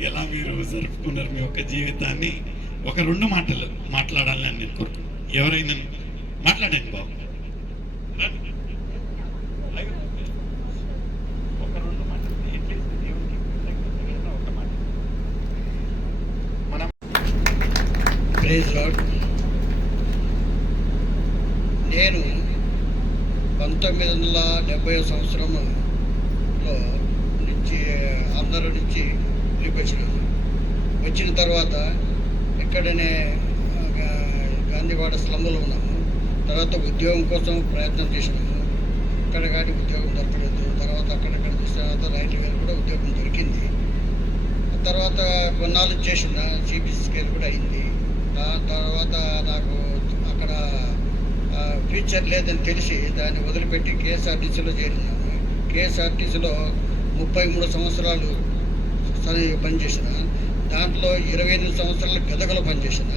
ఎలా మీరు జరుపుకున్నారు మీ యొక్క జీవితాన్ని, ఒక 2 మాటలు మాట్లాడాలని నేను కోరుకుంటున్నాను. ఎవరైనా మాట్లాడండి బాబు. Praise lord. నేను 1970 సంవత్సరంలో నుంచి ఆంధ్ర నుంచి వచ్చినాను. వచ్చిన తర్వాత ఇక్కడనే గాంధీవాడ స్లమ్లో ఉన్నాము. తర్వాత ఉద్యోగం కోసం ప్రయత్నం చేసినాము. ఇక్కడ కానీ ఉద్యోగం దొరకలేదు. తర్వాత అక్కడక్కడ చూసిన తర్వాత రైల్వేలో కూడా ఉద్యోగం దొరికింది. తర్వాత కొన్నాళ్ళు చేసిన సిబిసి స్కేల్ కూడా అయింది. దాని తర్వాత నాకు అక్కడ ఫ్యూచర్ లేదని తెలిసి దాన్ని వదిలిపెట్టి కేఎస్ఆర్టీసీలో చేరినాను. కేఎస్ఆర్టీసీలో 33 సంవత్సరాలు పనిచేసిన. దాంట్లో 28 సంవత్సరాలు గదగలో పనిచేసిన.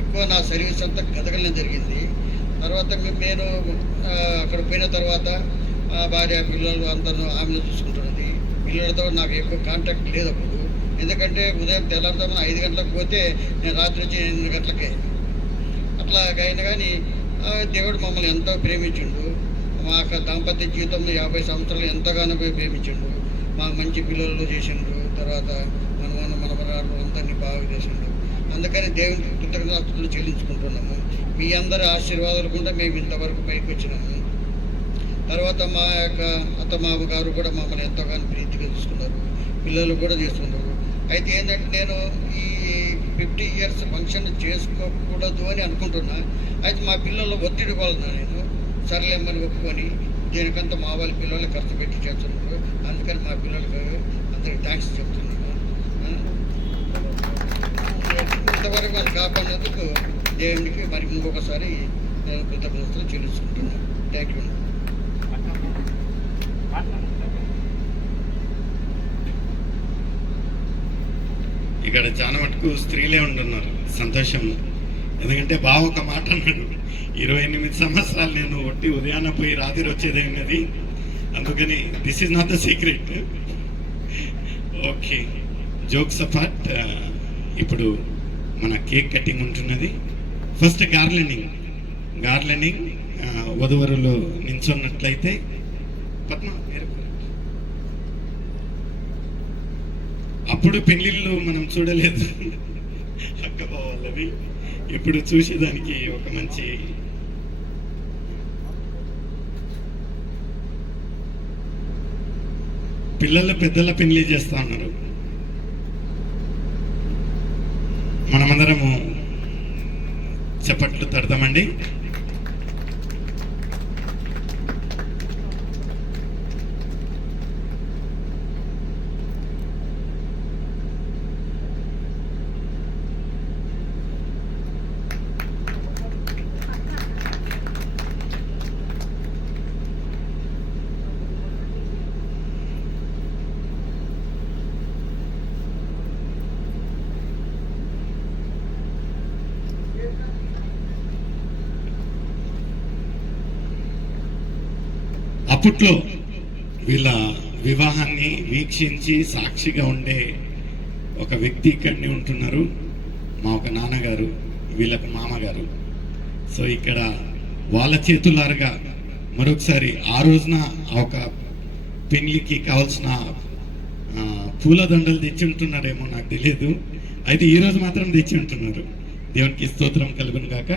ఎక్కువ నా సర్వీస్ అంతా గదగలనే జరిగింది. తర్వాత నేను అక్కడ పోయిన తర్వాత భార్య పిల్లలు అందరూ ఆమెను చూసుకుంటున్నది. పిల్లలతో నాకు ఎక్కువ కాంటాక్ట్ లేదు అప్పుడు. ఎందుకంటే ఉదయం తెల్లారుదామని 5 గంటలకు పోతే నేను రాత్రి వచ్చి 8 గంటలకే. అట్లా అయినా కానీ దేవుడు మమ్మల్ని ఎంతో ప్రేమించిండు. మా యొక్క దాంపత్య జీవితంలో 50 సంవత్సరాలు ఎంతగానో ప్రేమించిండు. మా మంచి పిల్లలు చేసిండు. తర్వాత మనవరాలు అందరినీ బాగా చేసిండు. అందుకని దేవునికి కృతజ్ఞతలు చెల్లించుకుంటున్నాము. మీ అందరి ఆశీర్వాదాలు కూడా మేము ఇంతవరకు పైకి వచ్చినాము. తర్వాత మా యొక్క అత్తమామ గారు కూడా మమ్మల్ని ఎంతగానో ప్రీతిగా చూసుకున్నారు. పిల్లలు కూడా చేసుకున్నారు. అయితే ఏంటంటే నేను ఈ 50 ఇయర్స్ ఫంక్షన్ చేసుకోకూడదు అని అనుకుంటున్నా. అయితే మా పిల్లలు ఒత్తిడి వలన నేను సర్లేమ్మని ఒప్పుకొని దీనికంతా మా వాళ్ళ పిల్లలు ఖర్చు పెట్టి చేస్తున్నారు. అందుకని మా పిల్లలకు అందరికి థ్యాంక్స్ చెప్తున్నాను. ఇంతవరకు వాళ్ళు కాపాడినందుకు దేవునికి మరి ఇంకొకసారి నేను కృతజ్ఞతలు చెల్లించుకుంటున్నాను. Thank you. ఇక్కడ చాలా మటుకు స్త్రీలే ఉంటున్నారు. సంతోషం. ఎందుకంటే బావ ఒక మాట అన్నాడు, 28 సంవత్సరాలు నేను ఒట్టి ఉదయాన్న పోయి రాత్రి వచ్చేదైనది. అందుకని this is not the secret. Okay, jokes apart. ఇప్పుడు మన కేక్ కటింగ్ ఉంటున్నది. ఫస్ట్ గార్లెండింగ్ వధువరులు నించున్నట్లయితే పద్మ అప్పుడు పెళ్ళిళ్ళు మనం చూడలేదు అక్క బావాళ్ళవి. ఇప్పుడు చూసేదానికి ఒక మంచి పిల్లల పెద్దల పెళ్లి చేస్తా ఉన్నారు. మనమందరము చప్పట్లు తడతామండి. అప్పట్లో వీళ్ళ వివాహాన్ని వీక్షించి సాక్షిగా ఉండే ఒక వ్యక్తి ఇక్కడనే ఉంటున్నారు. మా ఒక నాన్నగారు, వీళ్ళకు మామగారు. సో ఇక్కడ వాళ్ళ చేతులారుగా మరొకసారి ఆ రోజున ఒక పెళ్లికి కావాల్సిన పూలదండలు తెచ్చి ఉంటున్నారేమో నాకు తెలియదు. అయితే ఈరోజు మాత్రం తెచ్చి ఉంటున్నారు. దేవునికి స్తోత్రం కలుగును గాక.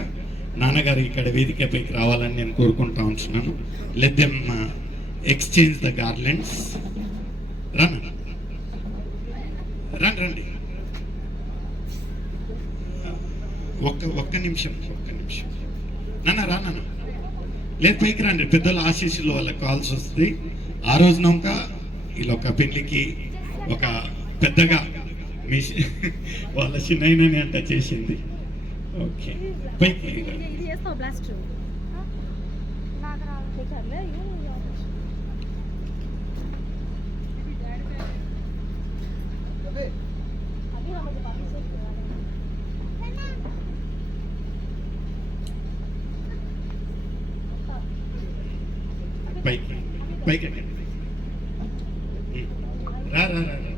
నాన్నగారు ఇక్కడ వేదికపైకి రావాలని నేను కోరుకుంటా ఉంటున్నాను. Let them exchange the garlands. రండి. ఒక్క నిమిషం నాన్న లేదు, పైకి రండి. పెద్దల ఆశీస్సులు వాళ్ళకి కావాల్సి వస్తుంది. ఆ రోజున ఇంకా ఇలా ఒక పెళ్లికి ఒక పెద్దగా మీ వాళ్ళ చిన్నైనని అంట చేసింది. ఓకే, పైకి పైకి పైకి ఎక్కండి. రా రా రా రా.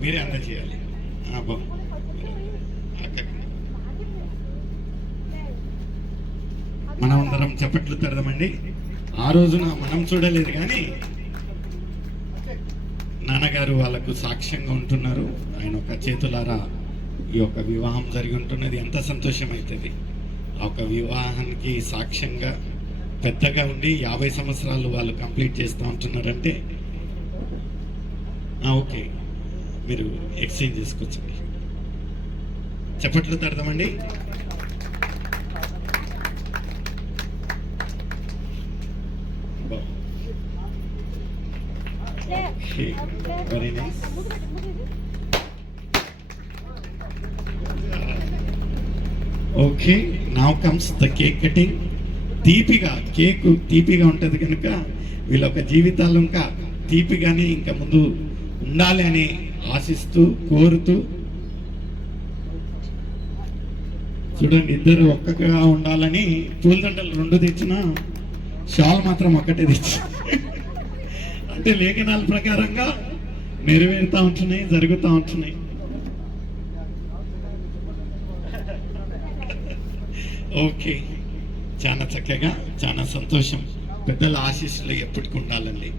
మీరే అందం చేయాలి. మనం అందరం చప్పట్లు తడదామండి. ఆ రోజున మనం చూడలేదు కానీ నాన్నగారు వాళ్ళకు సాక్ష్యంగా ఉంటున్నారు. ఆయన ఒక చేతులారా ఈ యొక్క వివాహం జరిగి ఉంటున్నది. ఎంత సంతోషం అవుతుంది. ఆ ఒక వివాహానికి సాక్ష్యంగా పెద్దగా ఉండి 50 సంవత్సరాలు వాళ్ళు కంప్లీట్ చేస్తూ ఉంటున్నారంటే ఓకే, మీరు ఎక్స్చేంజ్ చేసుకోవచ్చండి. చప్పట్లు తడదామండి. Very nice. Okay, now comes the cake cutting. Cake తీపిగా ఉంటుంది కనుక వీళ్ళ ఒక జీవితాలు ఇంకా తీపిగానే ఇంకా ముందు ఉండాలి అని ఆశిస్తూ కోరుతూ, చూడండి ఇద్దరు ఒక్కగా ఉండాలని పూలదండలు 2 తెచ్చిన, షాల్ మాత్రం ఒక్కటే తెచ్చి, అంటే లేఖనాల ప్రకారంగా నెరవేరుతూ ఉంటున్నాయి, జరుగుతూ ఉంటున్నాయి. ఓకే, చాలా చక్కగా, చాలా సంతోషం. పెద్దల ఆశీస్సులు ఎప్పటికి ఉండాలండి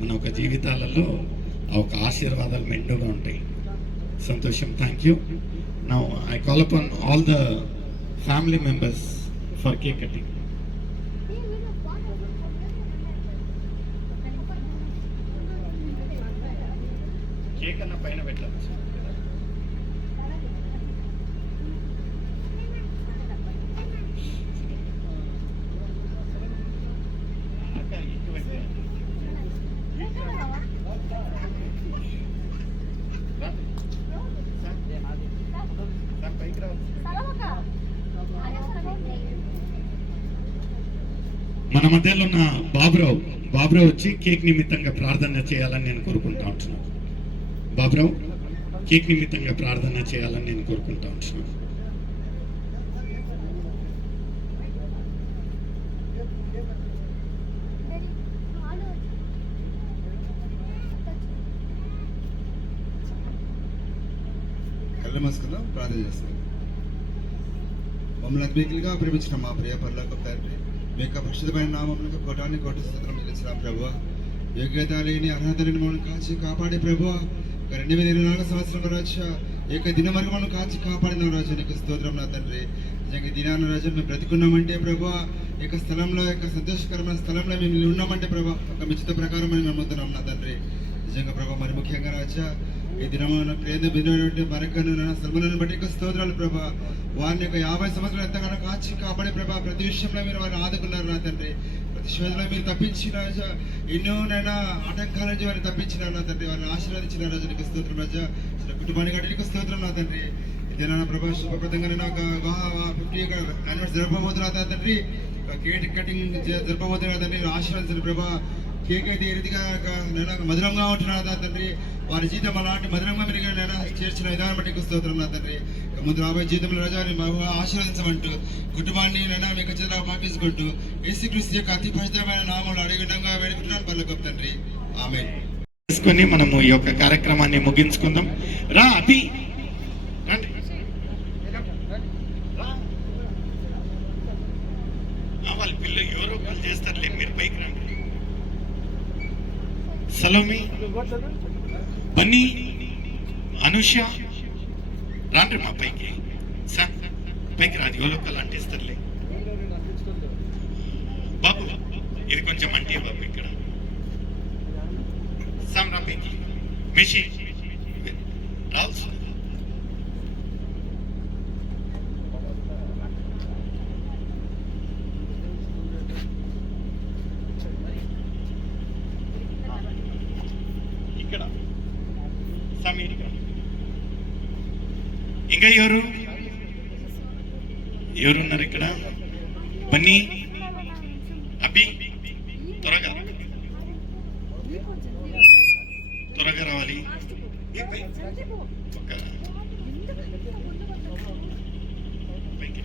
మన ఒక జీవితాలలో. ఆ ఒక ఆశీర్వాదాలు మెండుగా ఉంటాయి. సంతోషం. Thank you. Now I call upon all the family members for cake cutting. Cake అన్న పైన పెట్టచ్చు. మన మధ్యలో ఉన్న బాబురావు వచ్చి కేక్ నిమిత్తంగా ప్రార్థన చేయాలని నేను కోరుకుంటా ఉంటున్నాను. బాబురావు, కేక్ నిమిత్తంగా ప్రార్థన చేయాలని నేను కోరుకుంటా ఉంటున్నాను. కళ్ళు మూసుకుందాం, ప్రార్థన చేస్తాం. మమ్మల్ని అద్భుతంగా ప్రేమించిన మా ప్రియ పరలోక తండ్రి, మీ యొక్క పరిశుద్ధమైన నామములకు కోటి స్తోత్రం చెల్లిస్తున్నాం ప్రభువా. యోగ్యత లేని అర్హత లేని మమ్మల్ని కాచి కాపాడే ప్రభువా. 2024 సంవత్సరం రాజా, ఏక దినం వరకు మనం కాచి కాపాడిన రాజా, నీకు స్తోత్రం నా తండ్రి. నిజంగా దినాన రాజా మేము బ్రతికున్నామంటే ప్రభువా, యొక్క స్థలంలో, యొక్క సంతోషకరమైన స్థలంలో మేము ఉన్నామంటే ప్రభా, ఒక మిచిత ప్రకారం మేము నమ్ముతున్నాం నా తండ్రి. నిజంగా ప్రభా, మరి ముఖ్యంగా రాజా ఈ దినమున ప్రేమ బిడ్డటువంటి మరకను సల్మలను బట్టి స్తోత్రాలు ప్రభా. వారిని యొక్క 50 సంవత్సరాలు ఎంతగానో కాచి కాపాడే ప్రభా, ప్రతి విషయంలో మీరు వారిని ఆదుకున్నారు నా తండ్రి. ప్రతి శోధనలో మీరు తప్పించిన రాజా, ఎన్నోనైనా ఆటంకాల నుంచి వారిని తప్పించిన నా తండ్రి, వారిని ఆశీర్వదించిన రాజు నీకు స్తోత్రం రాజా. కుటుంబానికి గట్టి నీకు స్తోత్రం నా తండ్రి. ఇదేనా ప్రభా, శుభప్రదంగా ఒక 50 యానివర్సరీ జరపబోతున్నా తండ్రి, కేక్ కటింగ్ జరపబోతున్నా తండ్రి. ఆశీర్వదించిన ప్రభా, కేక్ అయితే ఏ రీతిగా మధురంగా ఉంటున్నా తండ్రి. వారి జీవితం అలాంటి మధురంగా మీరు నేను చేర్చిన విధానం బట్టి స్తోత్రం నా తండ్రి. ముందు రాబోయే జీవితంలో రాజాని ఆశీర్వదించమంటూ కుటుంబాన్ని నేను మీకు చేతిలో పాపించుకుంటూ యేసుక్రీస్తు యొక్క అతి పరిశుద్ధమైన నామంలో అడిగి విధంగా వేడుకుంటున్నాను పరలోకపు తండ్రి. ఆమేన్. చేసుకొని మనము ఈ యొక్క కార్యక్రమాన్ని ముగించుకుందాం. రా అభి, రండి. వాళ్ళ పిల్లలు ఎవరో వాళ్ళు చేస్తారులే, మీరు పైకి రండి. సలోమి, బన్నీ, అనుష రాండ్రి మా పైకి. సార్ పైకి రాదు, ఎవరొక్కలు అంటిస్తారులే. బాబు ఇది కొంచెం అంటే బాబు ఇక్కడ సామ్ రా పైకి. మిషి రాల్స్ ఇక్కడ సమీర్. ఇంకా ఎవరున్నారు ఇక్కడ? బన్నీ, అభి, త్వరగా త్వరగా రావాలి. ఒక పైకి.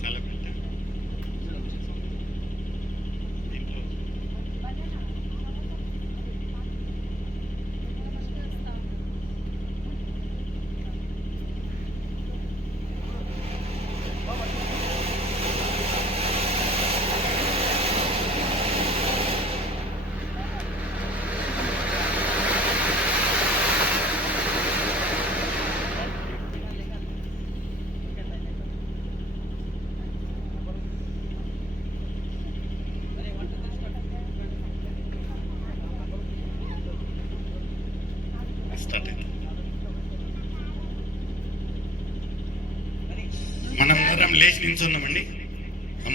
సెలబ్రేట్ దీంట్లో స్టార్ట్ అయింది. మనం అందరం లేచి నిల్చున్నామండి.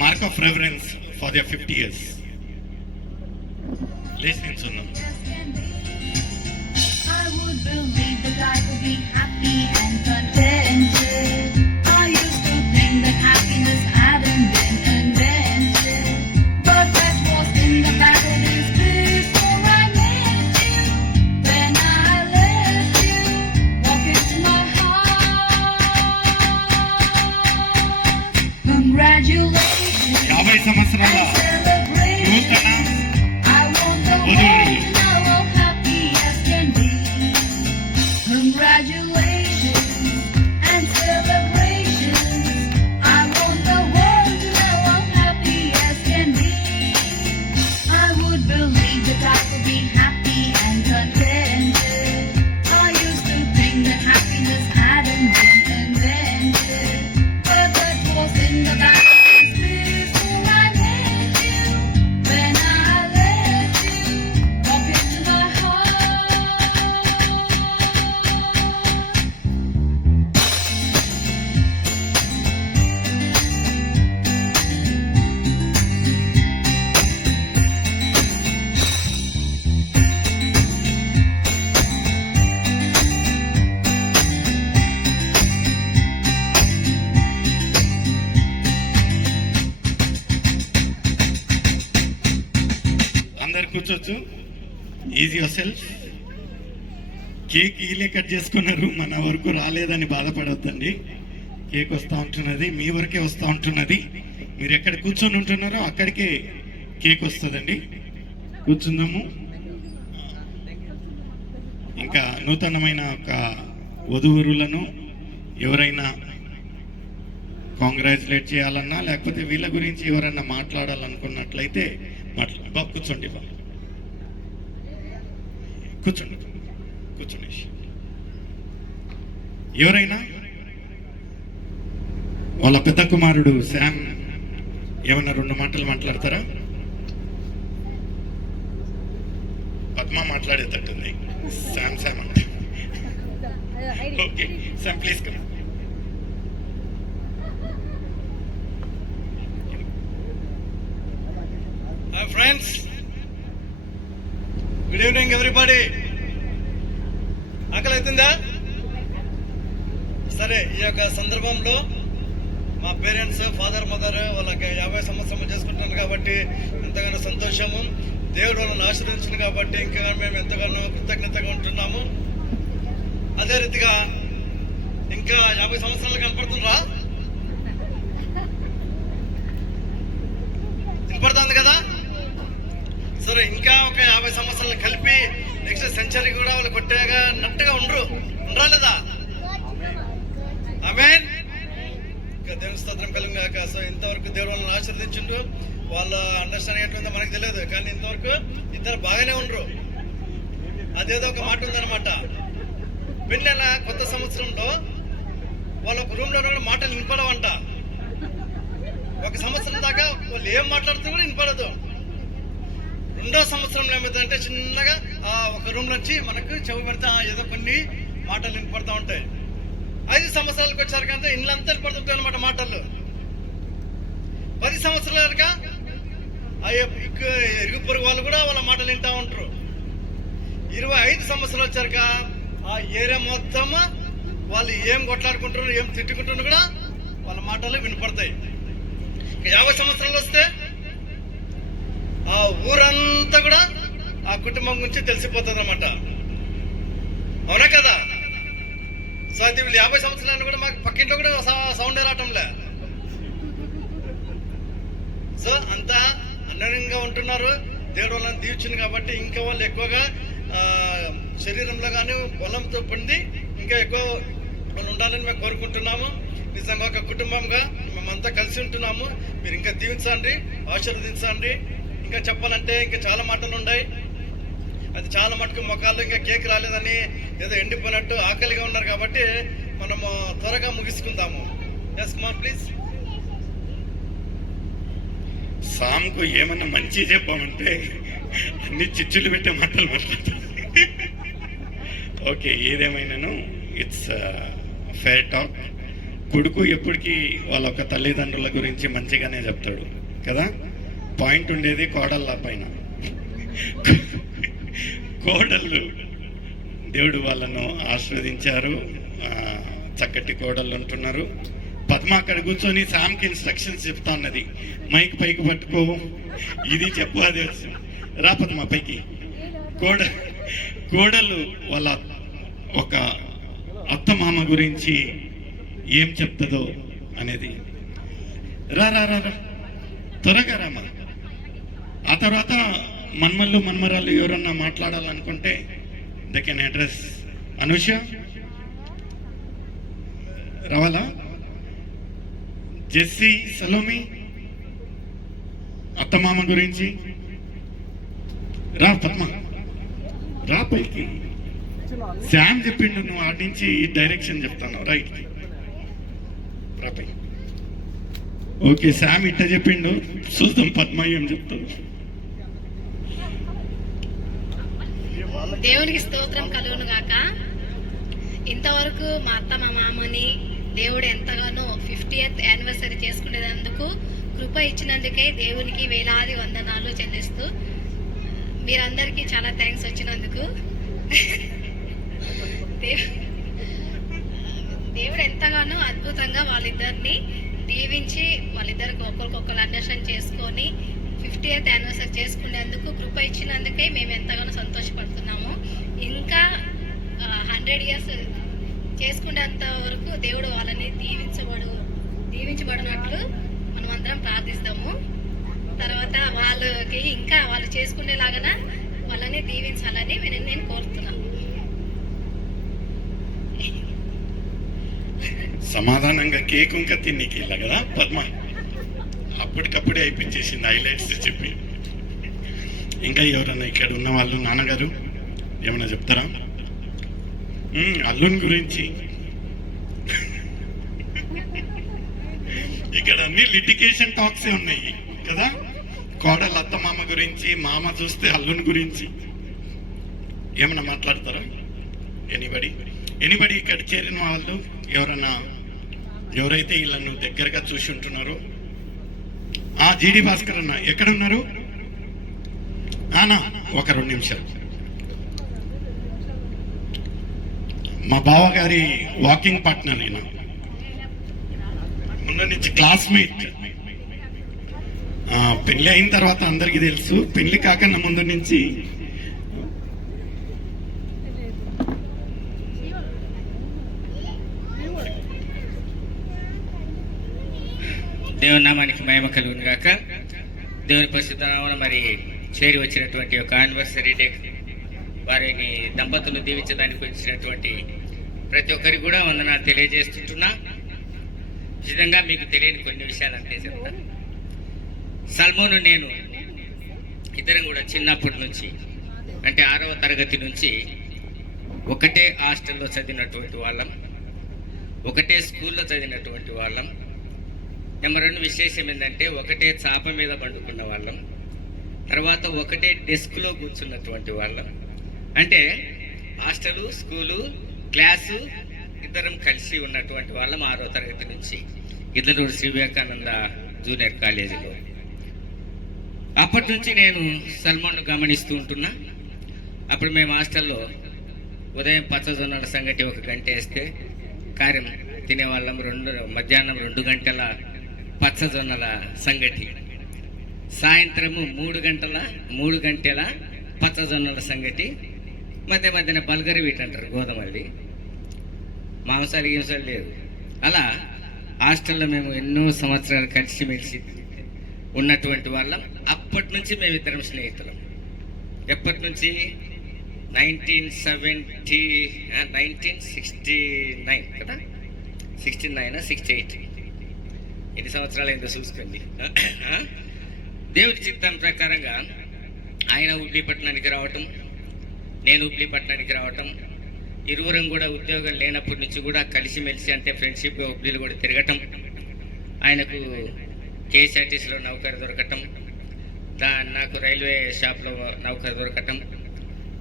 Mark of reference for the 50 years. లేచి నిల్చున్నాం. I would believe that I could be happy and contented. I used to think that happiness hadn't been invented, but that was in the battle days before I met you. When I let you walk into my heart, congratulations 50 సంవత్సరాల and celebrations. నూతన I want the వధువులు. world to know how happy as can be. Congratulations and celebrations. I want the world to know how happy as can be. I would believe that I could be happy and contented. I used to think that happiness hadn't been invented, but that was in the back before I met you. When I let you walk into my heart. అందరు కూర్చోవచ్చు. Easy yourself. Cake ఈలే cut చేసుకున్నారు, మన వరకు రాలేదని బాధపడొద్దండి. Cake వస్తూ ఉంటున్నది, మీ వరకే వస్తూ ఉంటున్నది. మీరు ఎక్కడ కూర్చొని ఉంటున్నారో అక్కడికే కేక్ వస్తుందండి. కూర్చుందాము. ఇంకా నూతనమైన ఒక వధూవరులను ఎవరైనా కాంగ్రాచులేట్ చేయాలన్నా లేకపోతే వీళ్ళ గురించి ఎవరైనా మాట్లాడాలనుకున్నట్లయితే బాబు కూర్చోండి, బాబు కూర్చోండి, కూర్చోండి. ఎవరైనా వాళ్ళ పెద్ద కుమారుడు శామ్ ఏమన్నా 2 మాటలు మాట్లాడతారా? పద్మ మాట్లాడేటట్టుంది. శామ్ శామ్ అంటే okay. Sam please come. Hi friends, good evening everybody. ఆకలి అవుతుందా? సరే, ఈ యొక్క సందర్భంలో మా పేరెంట్స్, ఫాదర్, మదర్ వాళ్ళకి 50 సంవత్సరాలు చేసుకుంటున్నారు కాబట్టి ఎంతగానో సంతోషము. దేవుడు వాళ్ళని ఆశీర్వదించింది కాబట్టి ఇంకా మేము ఎంతగానో కృతజ్ఞతగా ఉంటున్నాము. అదే రీతిగా ఇంకా 50 సంవత్సరాలు కనపడుతుండ్రా? వినపడుతుంది కదా? సరే, ఇంకా ఒక 50 సంవత్సరాలు కలిపి నెక్స్ట్ సెంచరీ కూడా వాళ్ళు కొట్టేగా నట్టుగా ఉండరా లేదా? ఆమేన్. ఇంకా దేవుని స్తోత్రం కలుగుగాక. సో ఇంతవరకు దేవుడు వాళ్ళని ఆశీర్వదించిండు. వాళ్ళ అండర్స్టాండింగ్ ఎట్లుందో మనకు తెలియదు, కానీ ఇంతవరకు ఇద్దరు బాగానే ఉండరు. అదేదో ఒక మాట ఉందన్నమాట. పెళ్ళైన కొత్త సంవత్సరంలో వాళ్ళ ఒక రూమ్లో కూడా మాటలు వినపడవంట. 1 సంవత్సరం దాకా వాళ్ళు ఏం మాట్లాడుతూ కూడా వినపడదు. 2వ సంవత్సరంలో ఏమవుతుందంటే చిన్నగా ఒక రూమ్ నుంచి మనకు చెవి పెడితే ఏదో కొన్ని మాటలు వినపడతా ఉంటాయి. 5 సంవత్సరాలకు వచ్చారంటే ఇళ్ళంతా వినపడుతుంటాయి అన్నమాట మాటలు. 10 సంవత్సరాలుగా ఇరుగు పొరుగు వాళ్ళు కూడా వాళ్ళ మాటలు వింటూ ఉంటారు. 25 సంవత్సరాలు వచ్చాక ఆ ఏరియా మొత్తం వాళ్ళు ఏం కొట్లాడుకుంటున్నారు, ఏం తిట్టుకుంటున్నారు కూడా వాళ్ళ మాటలు వినపడతాయి. 50 సంవత్సరాలు వస్తే ఆ ఊరంతా కూడా ఆ కుటుంబం గురించి తెలిసిపోతుంది అన్నమాట. అవునా కదా? సో అది వీళ్ళు 50 సంవత్సరాలు కూడా మాకు పక్కింట్లో కూడా సౌండ్ రావటంలే. సో అంతా అన్యోన్యంగా ఉంటున్నారు. దేవుడు వాళ్ళని దీవించింది కాబట్టి ఇంకా వాళ్ళు ఎక్కువగా శరీరంలో కానీ బలంతో పొంది ఇంకా ఎక్కువ వాళ్ళు ఉండాలని మేము కోరుకుంటున్నాము. నిజంగా ఒక కుటుంబంగా మేమంతా కలిసి ఉంటున్నాము. మీరు ఇంకా దీవించండి, ఆశీర్వదించండి. ఇంకా చెప్పాలంటే ఇంకా చాలా మాటలు ఉన్నాయి. అది చాలా మటుకు మొక్కలు ఇంకా కేక్ రాలేదని ఏదో ఎండిపోయినట్టు ఆకలిగా ఉన్నారు కాబట్టి మనము త్వరగా ముగించుకుందాము. S Kumar please. సామ్కు ఏమన్నా మంచి చెప్పామంటే అన్ని చిచ్చులు పెట్టే మాటలు మాట్లాడతారు. ఓకే, ఏదేమైనాను ఇట్స్ ఫేర్ టాక్. కొడుకు ఎప్పటికీ వాళ్ళ ఒక తల్లిదండ్రుల గురించి మంచిగానే చెప్తాడు కదా. పాయింట్ ఉండేది కోడళ్ళ పైన. కోడళ్ళు దేవుడు వాళ్ళను ఆస్వాదించారు. చక్కటి కోడళ్ళు ఉంటున్నారు. పద్మ అక్కడ కూర్చొని శామ్కి ఇన్స్ట్రక్షన్స్ చెప్తా ఉన్నది. మైక్ పైకి పట్టుకో, ఇది చెప్పు, అది వచ్చు. రా పద్మ పైకి. కోడలు వాళ్ళ ఒక అత్త మామ గురించి ఏం చెప్తుందో అనేది. రా రా రా రా త్వరగా రామా. ఆ తర్వాత మన్మళ్ళు మన్మరాళ్ళు ఎవరన్నా మాట్లాడాలనుకుంటే దే కెన్ అడ్రస్. అనుష రావాలా? జెస్సీ, సలోమి అత్తమామ గురించి రా. పద్మ రా పైకి. శామ్ చెప్పిండు, నువ్వు ఆటి నుంచి డైరెక్షన్ చెప్తాను. రైట్ రా పై. ఓకే, శామ్ ఇట్ట చెప్పిండు, చూద్దాం పద్మ ఏం చెప్తాడు. దేవునికి స్తోత్రం కలుగును గాక. ఇంతవరకు మా అత్త మా మామని దేవుడు ఎంతగానో 50th యానివర్సరీ చేసుకునేందుకు కృప ఇచ్చినందుకే దేవునికి వేలాది వందనాలు చెల్లిస్తూ మీరందరికీ చాలా థ్యాంక్స్ వచ్చినందుకు. దేవుడు ఎంతగానో అద్భుతంగా వాళ్ళిద్దరిని దీవించి వాళ్ళిద్దరికి ఒకరికొకరు అండర్స్టాండ్ చేసుకొని 50th యానివర్సరీ చేసుకునేందుకు కృప ఇచ్చినందుకే మేము ఎంతగానో సంతోషపడుతున్నాము. ఇంకా 100 years చేసుకునేంత వరకు దేవుడు వాళ్ళని దీవించబడినట్లు మనం అందరం ప్రార్థిస్తాము. తర్వాత వాళ్ళకి ఇంకా వాళ్ళు చేసుకునేలాగా వాళ్ళని దీవించాలని నేను కోరుతున్నాను. సమాధానంగా కేక్ ఇంకా తిన్నీకి ఇలా కదా పద్మ. అప్పటికప్పుడే అయిపించేసింది హైలైట్స్ చెప్పి. ఇంకా ఎవరన్నా ఇక్కడ ఉన్న వాళ్ళు నాన్నగారు ఏమన్నా చెప్తారా? అల్లుని గురించి. ఇక్కడ అన్ని లిటిగేషన్ టాక్సే ఉన్నాయి కదా. కోడలు అత్త మామ గురించి, మామ చూస్తే అల్లుని గురించి ఏమన్నా మాట్లాడతారా? ఎనీబడి ఇక్కడ చేరిన వాళ్ళు ఎవరన్నా, ఎవరైతే వీళ్ళను దగ్గరగా చూసి ఉంటున్నారో. జీడి భాస్కర్ అన్న ఎక్కడున్నారు? ఒక 2 నిమిషాలు. మా బావగారి వాకింగ్ పార్ట్నర్ అయినా, ముందు నుంచి క్లాస్మేట్. పెళ్లి అయిన తర్వాత అందరికీ తెలుసు, పెళ్లి కాకన్నా ముందు నుంచి దేవుని నామానికి మహిమ కలుగును గాక. దేవుని పరిశుద్ధ నామమున మరి చేరి వచ్చినటువంటి ఒక యానివర్సరీ డే వారిని దంపతులు దీవించడానికి వచ్చినటువంటి ప్రతి ఒక్కరికి కూడా వందనాలు తెలియజేస్తుంటున్నా. నిజంగా మీకు తెలియని కొన్ని విషయాలు అంటే చెప్తాను. సల్మోను నేను ఇద్దరం కూడా చిన్నప్పటి నుంచి, అంటే 6వ తరగతి నుంచి ఒకటే హాస్టల్లో చదివినటువంటి వాళ్ళం, ఒకటే స్కూల్లో చదివినటువంటి వాళ్ళం. నెంబర్ 2 విశేషం ఏంటంటే ఒకటే చాప మీద పండుకున్న వాళ్ళం, తర్వాత ఒకటే డెస్క్లో కూర్చున్నటువంటి వాళ్ళం. అంటే హాస్టలు, స్కూలు, క్లాసు ఇద్దరం కలిసి ఉన్నటువంటి వాళ్ళం 6వ తరగతి నుంచి. ఇద్దరు శ్రీ వివేకానంద జూనియర్ కాలేజీలో. అప్పటి నుంచి నేను సల్మాన్ను గమనిస్తూ ఉంటున్నా. అప్పుడు మేము హాస్టల్లో ఉదయం పచ్చజొన్నల సంగటి 1 గంట వేస్తే కార్యం తినేవాళ్ళం. మధ్యాహ్నం 2 గంటల పచ్చజొన్నల సంగటి. సాయంత్రము 3 గంటల పచ్చజొన్నల సంగటి, మధ్యన బల్గరి వీట్ అంటారు గోధుమది, మాంసాలు గింసాలు లేవు. అలా హాస్టల్లో మేము ఎన్నో సంవత్సరాలు కలిసిమెలిసి ఉన్నటువంటి వాళ్ళం. అప్పటి నుంచి మేమిద్దరం స్నేహితులం. ఎప్పటి నుంచి? 1969 కదా, 69 68, ఎన్ని సంవత్సరాలు అయిందో చూసుకోండి. దేవుడి చిత్తం ప్రకారంగా ఆయన ఉబ్లీ పట్టణానికి రావటం, నేను ఉబ్లీ పట్టణానికి రావటం, ఇరువురం కూడా ఉద్యోగం లేనప్పటి నుంచి కూడా కలిసిమెలిసి అంటే ఫ్రెండ్షిప్గా ఉబ్లీలు కూడా తిరగటం, ఆయనకు కేఎస్ఆర్టీసీలో నౌకరు దొరకటం, నాకు రైల్వే షాప్లో నౌకరు దొరకటం,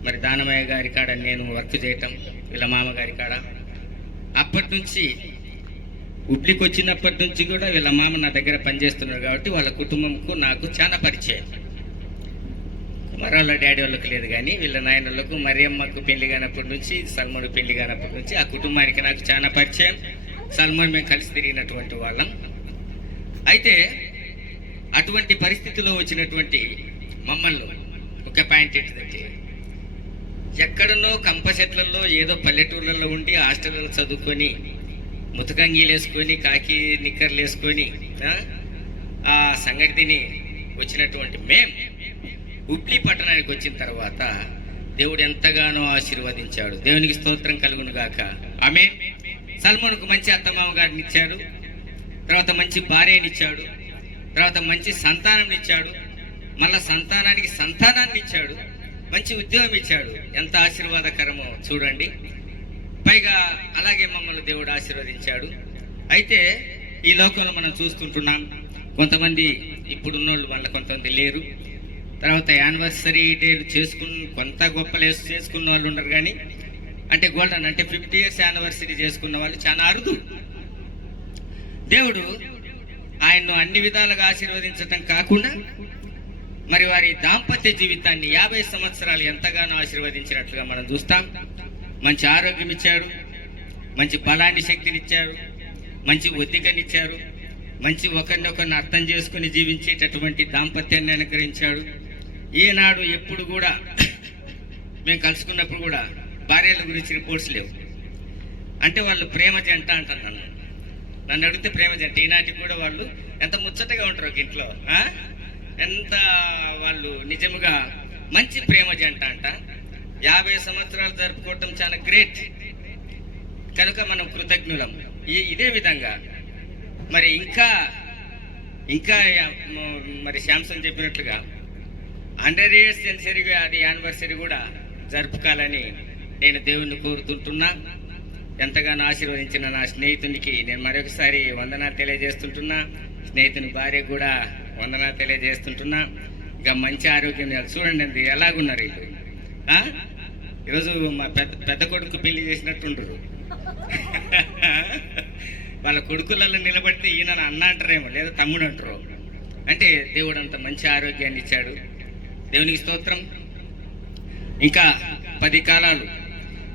మరి దానమయ్య గారి కాడ నేను వర్క్ చేయటం, వీళ్ళ మామగారి కాడ. అప్పటి నుంచి ఉబ్లికి వచ్చినప్పటి నుంచి కూడా వీళ్ళ మామ నా దగ్గర పనిచేస్తున్నారు కాబట్టి వాళ్ళ కుటుంబంకు నాకు చాలా పరిచయం. మరి వాళ్ళ డాడీ వాళ్ళకు లేదు కానీ వీళ్ళ నాయన వాళ్ళకు, మరియమ్మకు పెళ్లి కానప్పటి నుంచి, సల్మాన్ పెళ్లి కానప్పటి నుంచి ఆ కుటుంబానికి నాకు చాలా పరిచయం. సల్మాన్ మేము కలిసి తిరిగినటువంటి వాళ్ళం. అయితే అటువంటి పరిస్థితిలో వచ్చినటువంటి మమ్మల్ని ఒక పాయింట్ ఏంటిదంటే, ఎక్కడనో కంప చెట్లలో ఏదో పల్లెటూర్లలో ఉండి హాస్టల్లో చదువుకొని ముతకంగీలు వేసుకొని కాకి నిక్కర్లు వేసుకొని ఆ సంగతి తిని వచ్చినటువంటి మేము ఉబ్లీ పట్టణానికి వచ్చిన తర్వాత దేవుడు ఎంతగానో ఆశీర్వదించాడు. దేవునికి స్తోత్రం కలుగును గాక. ఆమేన్. సల్మాన్కు మంచి అత్తమామ గారిని ఇచ్చాడు, తర్వాత మంచి భార్యనిచ్చాడు, తర్వాత మంచి సంతానం ఇచ్చాడు, మళ్ళా సంతానానికి సంతానాన్ని ఇచ్చాడు, మంచి ఉద్యోగం ఇచ్చాడు. ఎంత ఆశీర్వాదకరమో చూడండి. పైగా అలాగే మమ్మల్ని దేవుడు ఆశీర్వదించాడు. అయితే ఈ లోకంలో మనం చూస్తుంటున్నాం, కొంతమంది ఇప్పుడున్నోళ్ళు వాళ్ళ కొంతమంది లేరు. తర్వాత యానివర్సరీ డేలు కొంత గొప్పలు చేసుకున్న వాళ్ళు ఉండరు కానీ, అంటే గోల్డెన్ అంటే 50 years యానివర్సరీ చేసుకున్న వాళ్ళు చాలా అరుదు. దేవుడు ఆయన్ను అన్ని విధాలుగా ఆశీర్వదించటం కాకుండా మరి వారి దాంపత్య జీవితాన్ని 50 సంవత్సరాలు ఎంతగానో ఆశీర్వదించినట్లుగా మనం చూస్తాం. మంచి ఆరోగ్యం ఇచ్చాడు, మంచి బలాన్ని శక్తినిచ్చారు, మంచి ఒత్తికనిచ్చారు, మంచి ఒకరినొకరిని అర్థం చేసుకుని జీవించేటటువంటి దాంపత్యాన్ని అనుగ్రహించాడు. ఈనాడు ఎప్పుడు కూడా మేము కలుసుకున్నప్పుడు కూడా భార్యల గురించి రిపోర్ట్స్ లేవు. అంటే వాళ్ళు ప్రేమ జంట అంటాను. నన్ను అడిగితే ప్రేమ జంట. ఈనాటికి కూడా వాళ్ళు ఎంత ముచ్చటగా ఉంటారు ఒక ఇంట్లో, ఎంత వాళ్ళు నిజముగా మంచి ప్రేమ జంట అంట. 50 సంవత్సరాలు జరుపుకోవటం చాలా గ్రేట్. కనుక మనం కృతజ్ఞులం. ఇదే విధంగా మరి ఇంకా మరి శాంసంగ్ చెప్పినట్లుగా 100 years సెంచరీగా అది యానివర్సరీ కూడా జరుపుకోవాలని నేను దేవుణ్ణి కోరుతుంటున్నా. ఎంతగానో ఆశీర్వదించిన నా స్నేహితునికి నేను మరొకసారి వందనాలు తెలియజేస్తుంటున్నా. స్నేహితుని భార్యకు కూడా వందనాలు తెలియజేస్తుంటున్నా. ఇక మంచి ఆరోగ్యం చూడండి అండి ఎలాగున్నారు వీళ్ళు. ఈరోజు మా పెద్ద కొడుకు పెళ్లి చేసినట్టుండ్రు. వాళ్ళ కొడుకులలో నిలబడితే ఈయన అన్న అంటారేమో, లేదా తమ్ముడు అంటారు. అంటే దేవుడు అంత మంచి ఆరోగ్యాన్ని ఇచ్చాడు. దేవునికి స్తోత్రం. ఇంకా 10 కాలాలు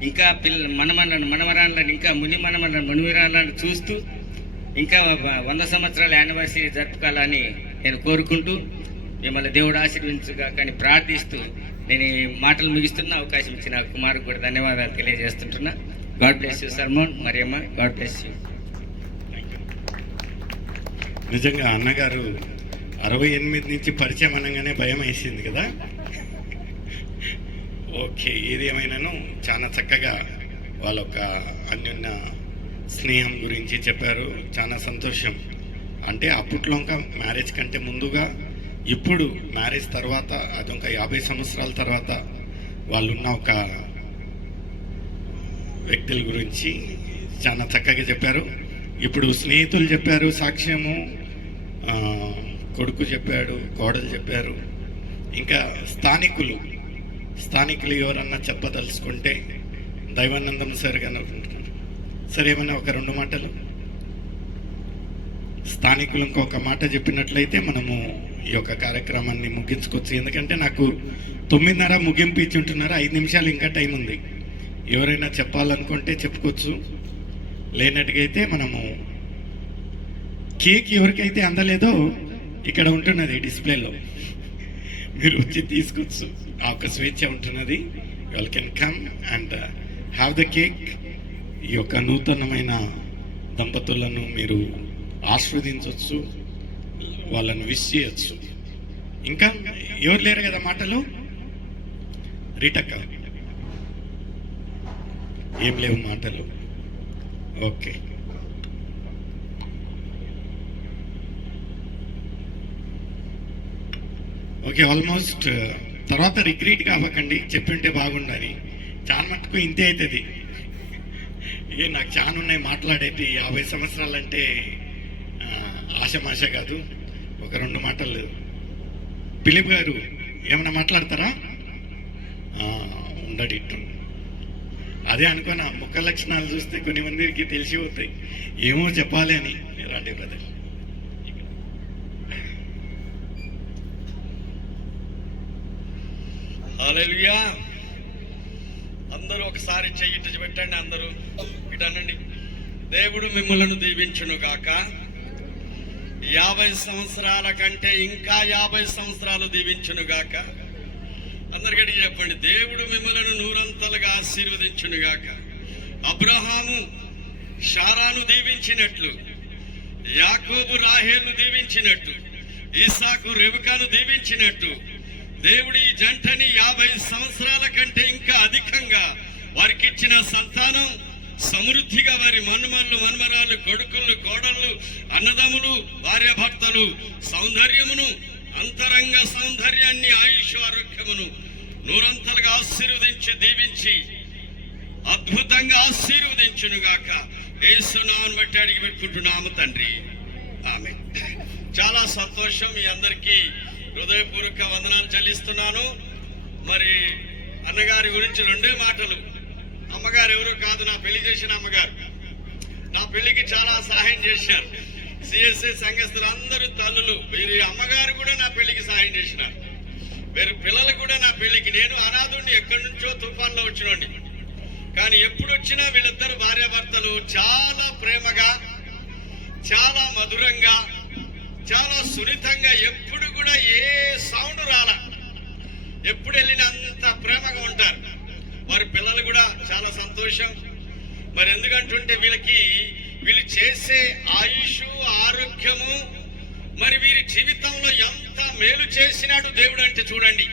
ఇంకా మనమరాళ్ళని ఇంకా మునిమరాళ్ళని చూస్తూ ఇంకా 100 సంవత్సరాల యానివర్సరీ జరుపుకోవాలని నేను కోరుకుంటూ మిమ్మల్ని దేవుడు ఆశీర్వించుగా కానీ ప్రార్థిస్తూ నేను ఈ మాటలు ముగిస్తున్న అవకాశం ఇచ్చిన కుమారుకు కూడా ధన్యవాదాలు తెలియజేస్తుంటున్నా. God bless you Salman, Mariyamma. God bless you. నిజంగా అన్నగారు 68 నుంచి పరిచయం అనగానే భయం వేసింది కదా. ఓకే, ఏది ఏమైనాను చాలా చక్కగా వాళ్ళ ఒక అన్యోన్య స్నేహం గురించి చెప్పారు. చాలా సంతోషం. అంటే అప్పట్లో ఇంకా మ్యారేజ్ కంటే ముందుగా ఇప్పుడు మ్యారేజ్ తర్వాత అది ఇంకా 50 సంవత్సరాల తర్వాత వాళ్ళున్న ఒక వ్యక్తుల గురించి చాలా చక్కగా చెప్పారు. ఇప్పుడు స్నేహితులు చెప్పారు, సాక్ష్యము, కొడుకు చెప్పాడు, కోడలు చెప్పారు. ఇంకా స్థానికులు ఎవరన్నా చెప్పదలుచుకుంటే దైవానందం సార్ గారు అనుకుంటున్నారు. సరే, ఏమన్నా ఒక 2 మాటలు స్థానికులు ఇంకొక మాట చెప్పినట్లయితే మనము ఈ యొక్క కార్యక్రమాన్ని ముగించుకోవచ్చు. ఎందుకంటే నాకు 9:30 ముగింపు ఇచ్చి ఉంటున్నారు. 5 నిమిషాలు ఇంకా టైం ఉంది. ఎవరైనా చెప్పాలనుకుంటే చెప్పుకోవచ్చు. లేనట్టుగైతే మనము కేక్ ఎవరికైతే అందలేదో ఇక్కడ ఉంటున్నది డిస్ప్లేలో, మీరు వచ్చి తీసుకోవచ్చు. ఆ ఒక స్వేచ్ఛ ఉంటున్నది. You can come and have the cake. ఈ యొక్క నూతనమైన దంపతులను మీరు ఆస్వాదించవచ్చు, వాళ్ళను విష్ చేయొచ్చు. ఇంకా ఎవరు లేరు కదా మాటలు? రీటక్క ఏం లేవు మాటలు. Okay, okay. ఆల్మోస్ట్ తర్వాత రిగ్రెట్ కావకండి, చెప్పింటే బాగుండాలి. చాలా మటుకు ఇంతే అవుతుంది. నాకు చాలా ఉన్నాయి మాట్లాడేది. 50 సంవత్సరాలంటే ఆశమాష కాదు. ఒక 2 మాటలు. ఫిలిప్ గారు ఏమైనా మాట్లాడతారా? ఉండడు ఇట్టు. అదే అనుకున్నా, ముఖ లక్షణాలు చూస్తే కొన్ని మందికి తెలిసిపోతాయి ఏమో చెప్పాలి అని. రండి బ్రదర్. హల్లెలూయా. అందరూ ఒకసారి చెయ్యి ఇటు పెట్టండి. అందరూ ఇటు అనండి. దేవుడు మిమ్మలను దీవించును గాక. 50 సంవత్సరాల కంటే ఇంకా 50 సంవత్సరాలు దీవించును గాక. అందరికీ చెప్పండి, దేవుడు మిమ్మలను 100 ఆశీర్వదించును గాక. అబ్రహాము షారాను దీవించినట్లు, యాకోబు రాహేలు దీవించినట్టు, ఇస్సాకు రెబెకాను దీవించినట్టు, దేవుడు ఈ జంటని 50 సంవత్సరాల కంటే ఇంకా అధికంగా వారికి ఇచ్చిన సంతానం సమృద్ధిగా వారి మనుమళ్ళు, మనుమరాలు, కొడుకులు, కోడళ్ళు, అన్నదమ్ములు, భార్యాభర్తలు సౌందర్యమును, అంతరంగ సౌందర్యాన్ని, ఆయుష్, ఆరోగ్యమును 100 ఆశీర్వదించి దీవించి అద్భుతంగా ఆశీర్వదించును గాక. యేసు నామమును బట్టి అడిగి పెట్టుకుంటున్నాము తండ్రి. ఆమేన్. చాలా సంతోషం. మీ అందరికీ హృదయపూర్వక వందనాలు చెల్లిస్తున్నాను. మరి అన్నగారి గురించి 2 మాటలు. అమ్మగారు ఎవరో కాదు, నా పెళ్లి చేసిన అమ్మగారు. నా పెళ్లికి చాలా సహాయం చేశారు. సిఎస్ఐ సంఘస్థులు అందరూ తల్లులు. వీరి అమ్మగారు కూడా నా పెళ్లికి సహాయం చేసినారు. వీరి పిల్లలు కూడా నా పెళ్లికి. నేను అనాథుడిని, ఎక్కడి నుంచో తుఫాన్లో వచ్చినండి. కానీ ఎప్పుడు వచ్చినా వీళ్ళిద్దరు భార్యాభర్తలు చాలా ప్రేమగా, చాలా మధురంగా, చాలా సున్నితంగా, ఎప్పుడు కూడా ఏ సౌండ్ రాల, ఎప్పుడు వెళ్ళినా అంత ప్రేమగా ఉంటారు. వారి పిల్లలు కూడా చాలా సంతోషం. మరి ఎందుకంటుంటే వీళ్ళు చేసే ఆయుష్, ఆరోగ్యము, మరి వీరి జీవితంలో ఎంత మేలు చేసినాడు దేవుడు అంటే చూడండి.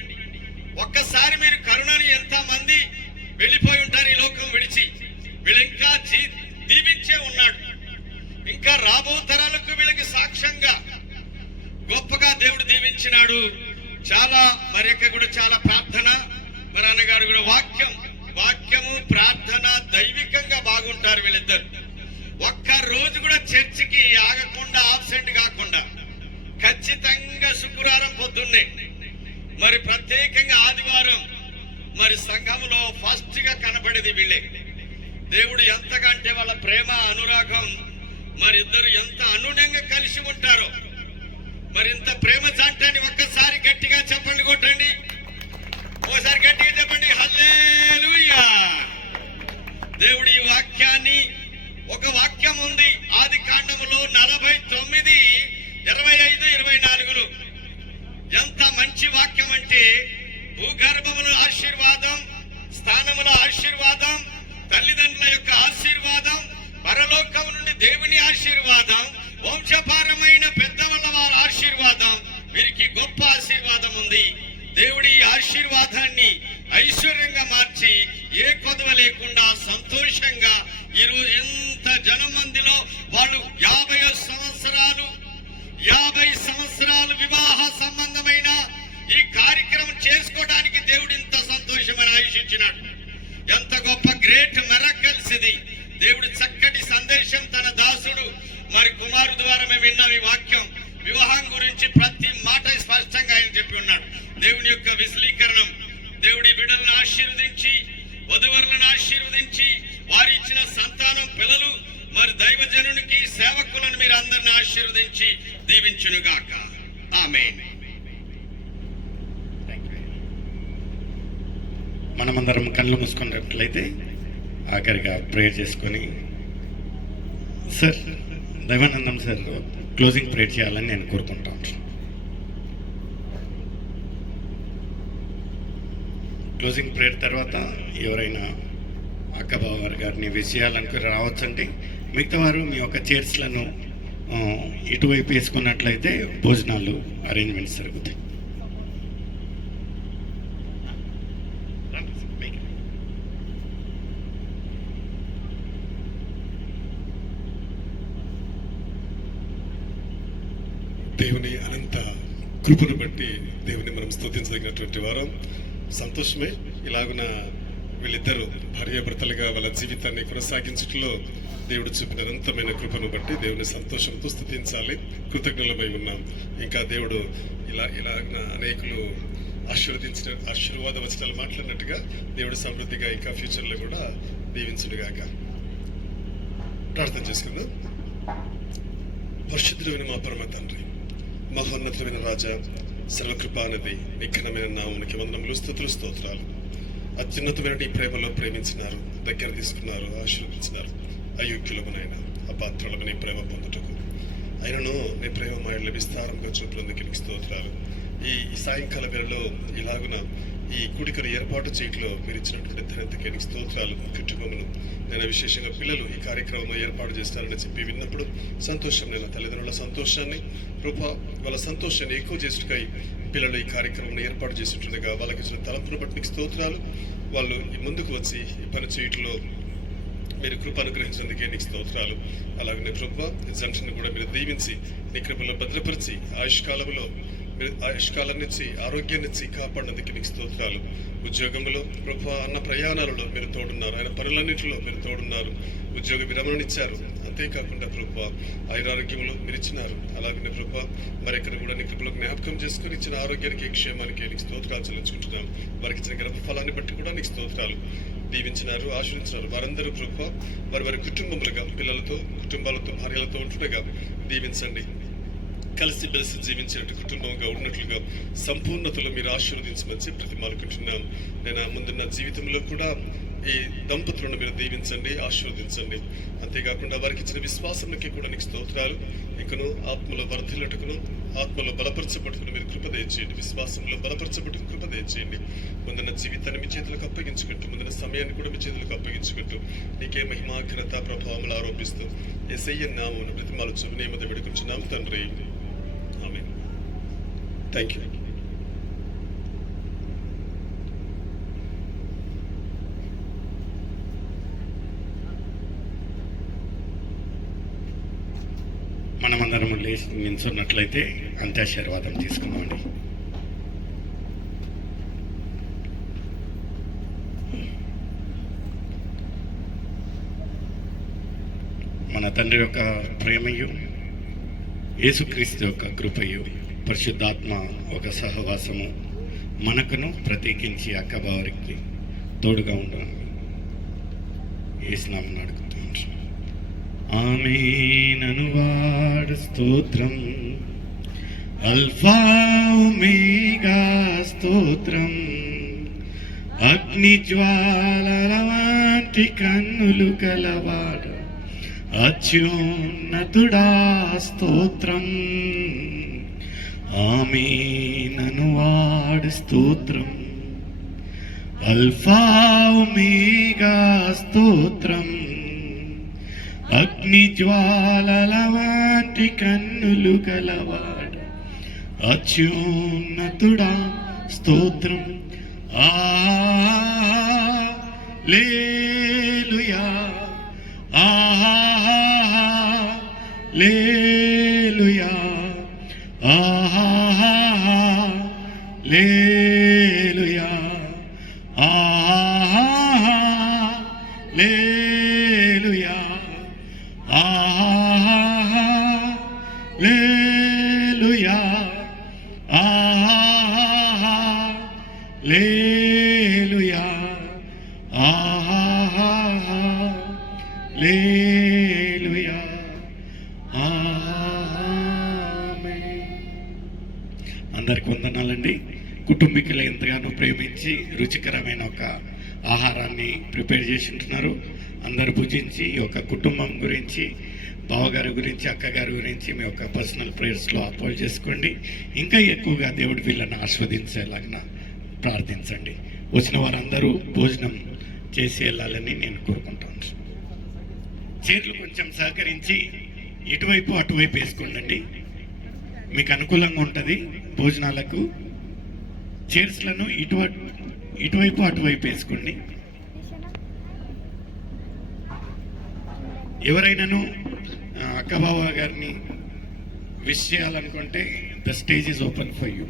ఒక్కసారి మీరు కరుణని ఎంత మంది వెళ్ళిపోయి ఉంటారు ఈ లోకం విడిచి. వీళ్ళు ఇంకా దీవించే ఉన్నాడు. ఇంకా రాబో తరాలకు వీళ్ళకి సాక్ష్యంగా గొప్పగా దేవుడు దీవించినాడు. చాలా మరి కూడా చాలా ప్రార్థన. మరి అన్నగారు కూడా వాక్యము, ప్రార్థన, దైవికంగా బాగుంటారు వీళ్ళిద్దరు. ఒక్క రోజు కూడా చర్చికి ఆగకుండా, ఆబ్సెంట్ కాకుండా ఖచ్చితంగా శుక్రవారం పొద్దున్నే, మరి ప్రత్యేకంగా ఆదివారం మరి సంఘంలో ఫస్ట్ గా కనబడేది వీళ్ళే. దేవుడు ఎంతకంటే వాళ్ళ ప్రేమ, అనురాగం, మరి ఇద్దరు ఎంత అనునంగా కలిసి ఉంటారో. మరి ఇంత ప్రేమ జంటని ఒక్కసారి గట్టిగా చెప్పండి, కొట్టండి. ఓసారి గట్టిగా చెప్పండి, హల్లెలూయా. దేవుడి ఈ వాక్యాన్ని, ఒక వాక్యం ఉంది ఆది కాండములో 49, 25, 24. ఎంత మంచి వాక్యం అంటే, భూగర్భముల ఆశీర్వాదం, స్థానముల ఆశీర్వాదం, తల్లిదండ్రుల యొక్క ఆశీర్వాదం, పరలోకం నుండి దేవుని ఆశీర్వాదం, వంశపారమైన పెద్దవాళ్ళ వారి ఆశీర్వాదం, వీరికి గొప్ప ఆశీర్వాదం ఉంది. దేవుడి ఆశీర్వాదాన్ని ఐశ్వర్యంగా మార్చి ఏ కొదవ లేకుండా సంతోషంగా ఈరోజు ఎంత జనం మందిలో వాళ్ళు 50 సంవత్సరాలు వివాహ సంబంధమైన ఈ కార్యక్రమం చేసుకోవడానికి దేవుడు ఇంత సంతోషమైన ఆయుష్ ఇచ్చినాడు. ఎంత గొప్ప గ్రేట్ మిరకల్స్ ఇది. దేవుడు చక్కటి సందేశం తన దాసుడు మరి కుమారు ద్వారా మేము విన్నాం. ఈ వాక్యం వివాహం గురించి ప్రతి మాట స్పష్టంగా ఆయన చెప్పి ఉన్నాడు. దేవుని యొక్క విశదీకరణం. దేవుడి బిడ్డలను ఆశీర్వదించి, వధువరులను ఆశీర్వదించి, వారి ఇచ్చిన సంతానం, పిల్లలు, మరి దైవజనునికి, సేవకులను మీరు అందరిని ఆశీర్వదించి దీవించునుగాక. ఆమేన్. మనమందరం కళ్ళు మూసుకున్నట్లయితే ఆఖరిగా ప్రేయర్ చేసుకొని, సార్ దైవానందం సార్ క్లోజింగ్ ప్రేయర్ చేయాలని నేను కోరుకుంటాను. క్లోజింగ్ ప్రేయర్ తర్వాత ఎవరైనా అక్కబావ గారిని విషయాలనుకుని రావచ్చండి. మిగతా వారు మీ యొక్క చైర్స్లను ఇటువైపు వేసుకున్నట్లయితే భోజనాలు అరేంజ్మెంట్స్ జరుగుతాయి. దేవుని అనంత కృపను బట్టి దేవుని మనం స్తుతించదగినటువంటి వారం. సంతోషమే. ఇలాగున వీళ్ళిద్దరూ భార్యాభర్తలుగా వాళ్ళ జీవితాన్ని కొనసాగించట్లో దేవుడు చూపిన అనంతమైన కృపను బట్టి దేవుని సంతోషంతో స్తుతించాలి, కృతజ్ఞులమై ఉన్నాం. ఇంకా దేవుడు ఇలాగున అనేకులు ఆశీర్వాద వచనాలు మాట్లాడినట్టుగా దేవుడు సమృద్ధిగా ఇంకా ఫ్యూచర్లో కూడా దీవించుడుగాక. ప్రార్థన చేసుకుందాం. పరిశుద్ధుడైన మా పరమ తండ్రి, మహోన్నతమైన రాజా, సర్వకృపానది, నిఘనమైన నామమునికి వందనములు, స్తుతులు, స్తోత్రాలు. అత్యున్నతమైన నీ ప్రేమలో ప్రేమించినారు, దగ్గర తీసుకున్నారు, ఆశీర్వదించినారు. అయోగ్యులమునైనా అపాత్రులము నీ ప్రేమ పొందుటకు అయినను నీ ప్రేమ మాయలు విస్తారంగా చూపులందుకు నీకు స్తోత్రాలు. ఈ సాయంకాల వేళలో ఇలాగున ఈ కూడికను ఏర్పాటు చేయట్లో మీరు ఇచ్చినటువంటి ధన్యతకి నీకు స్తోత్రాలు. కుటుంబమును నేను విశేషంగా పిల్లలు ఈ కార్యక్రమం ఏర్పాటు చేస్తారని చెప్పి విన్నప్పుడు సంతోషం, నేను తల్లిదండ్రుల సంతోషాన్ని వాళ్ళ సంతోషాన్ని ఎక్కువ చేసుటకై పిల్లలు ఈ కార్యక్రమం ఏర్పాటు చేస్తుండగా వాళ్ళకి ఇచ్చిన తలంపును బట్టి నీకు స్తోత్రాలు. వాళ్ళు ముందుకు వచ్చి ఈ పని చేయట్లో మీరు కృప అనుగ్రహించినందుకే నీకు స్తోత్రాలు. అలాగే కృప జంక్షన్ కూడా మీరు దీవించి నీ కృపలో భద్రపరిచి ఆయుష్కాలంలో మీరు ఆయుష్కాలాన్నిచ్చి ఆరోగ్యాన్నిచ్చి కాపాడినందుకు నీకు స్తోత్రాలు. ఉద్యోగంలో ప్రభు అన్న ప్రయాణాలలో మీరు తోడున్నారు, ఆయన పనులన్నింటిలో మీరు తోడున్నారు. ఉద్యోగ విరమణనిచ్చారు, అంతేకాకుండా ప్రభు ఆయురారోగ్యంలో మీరు ఇచ్చినారు. అలాగే ప్రభు మరి ఇక్కడ కూడా నీ కృపలో జ్ఞాపకం చేసుకుని ఇచ్చిన ఆరోగ్యానికి క్షేమానికి నీకు స్తోత్రాలు చెల్లించుకుంటున్నాను. వారికి ఇచ్చిన గర్భఫలాన్ని బట్టి కూడా నీకు స్తోత్రాలు. దీవించినారు, ఆశ్రయించినారు. వారందరూ ప్రభు వారి కుటుంబములుగా పిల్లలతో కుటుంబాలతో భార్యలతో ఉంటుండగా దీవించండి. కలిసి మెలిసి జీవించినట్టు కుటుంబంగా ఉన్నట్లుగా సంపూర్ణతలో మీరు ఆశీర్వదించమని ప్రతిమాలుకుంటున్నాను. నేను ముందున్న జీవితంలో కూడా ఈ దంపతులను మీరు దీవించండి, ఆశీర్వదించండి. అంతేకాకుండా వారికి ఇచ్చిన విశ్వాసానికి కూడా నీకు స్తోత్రాలు. ఇంకను ఆత్మలో వర్ధిల్లటకును ఆత్మలో బలపరచబట్టుకుని మీరు కృప దయచేయండి, విశ్వాసంలో బలపరచబట్టుకుని కృప దయచేయండి. ముందున్న జీవితాన్ని మీ చేతులకు అప్పగించుకుంటూ ముందున్న సమయాన్ని కూడా మీ చేతులకు అప్పగించుకుంటూ నీకే మహిమా ఘనత ప్రభావములు ఆరోపిస్తూ యేసయ్య నామమున ప్రతిమాలు చూపునేమది వేడుకుంటున్నాం తండ్రి. ఆమేన్. Thank you. మనమందరం లేచి నిల్చున్నట్లయితే అంత్యాశీర్వాదం తీసుకున్నామండి. మన తండ్రి యొక్క ప్రేమయు, యేసుక్రీస్తు యొక్క కృపయు, పరిశుద్ధాత్మ ఒక సహవాసము మనకును ప్రత్యేకించి అక్కబావారికి తోడుగా ఉండాలని యేసునామమున అడుగుతున్నాను. ఆమేన్. వాడు స్తోత్రం, అల్ఫా ఒమేగా స్తోత్రం, అగ్ని జ్వాలల వంటి కన్నులు కలవాడు అత్యున్నతుడా స్తోత్రం. ఆమేన్. వాడు స్తోత్రం, అల్ఫా ఒమేగా స్తోత్రం, అగ్ని జ్వాలల వంటి కన్నులు గలవాడు అత్యున్నతుడా స్తోత్రం. హల్లెలూయా, హల్లెలూయా, హల్లెలూయా, హల్లెలూయా, హల్లెలూయా, హల్లెలూయా, హల్లెలూయా, ఆమేన్. అందరికి వందనాలండి. కుటుంబీకులు ఎంతగానో ప్రేమించి రుచికరమైన ఒక ఆహారాన్ని ప్రిపేర్ చేసి ఉంటున్నారు. అందరు భుజించి ఈ యొక్క కుటుంబం గురించి, బావగారి గురించి, అక్కగారి గురించి మీ యొక్క పర్సనల్ ప్రేయర్స్లో అపోజ్ చేసుకోండి. ఇంకా ఎక్కువగా దేవుడి వీళ్ళని ఆస్వాదించేలాగా ప్రార్థించండి. వచ్చిన వారందరూ భోజనం చేసి వెళ్ళాలని నేను కోరుకుంటాను. చైర్లు కొంచెం సహకరించి ఇటువైపు అటువైపు వేసుకోండి, మీకు అనుకూలంగా ఉంటుంది భోజనాలకు. చైర్స్లను ఇటువైపు అటువైపు వేసుకోండి. ఎవరైనాను అక్కబావ గారిని విష్ చేయాలనుకుంటే the stage is open for you.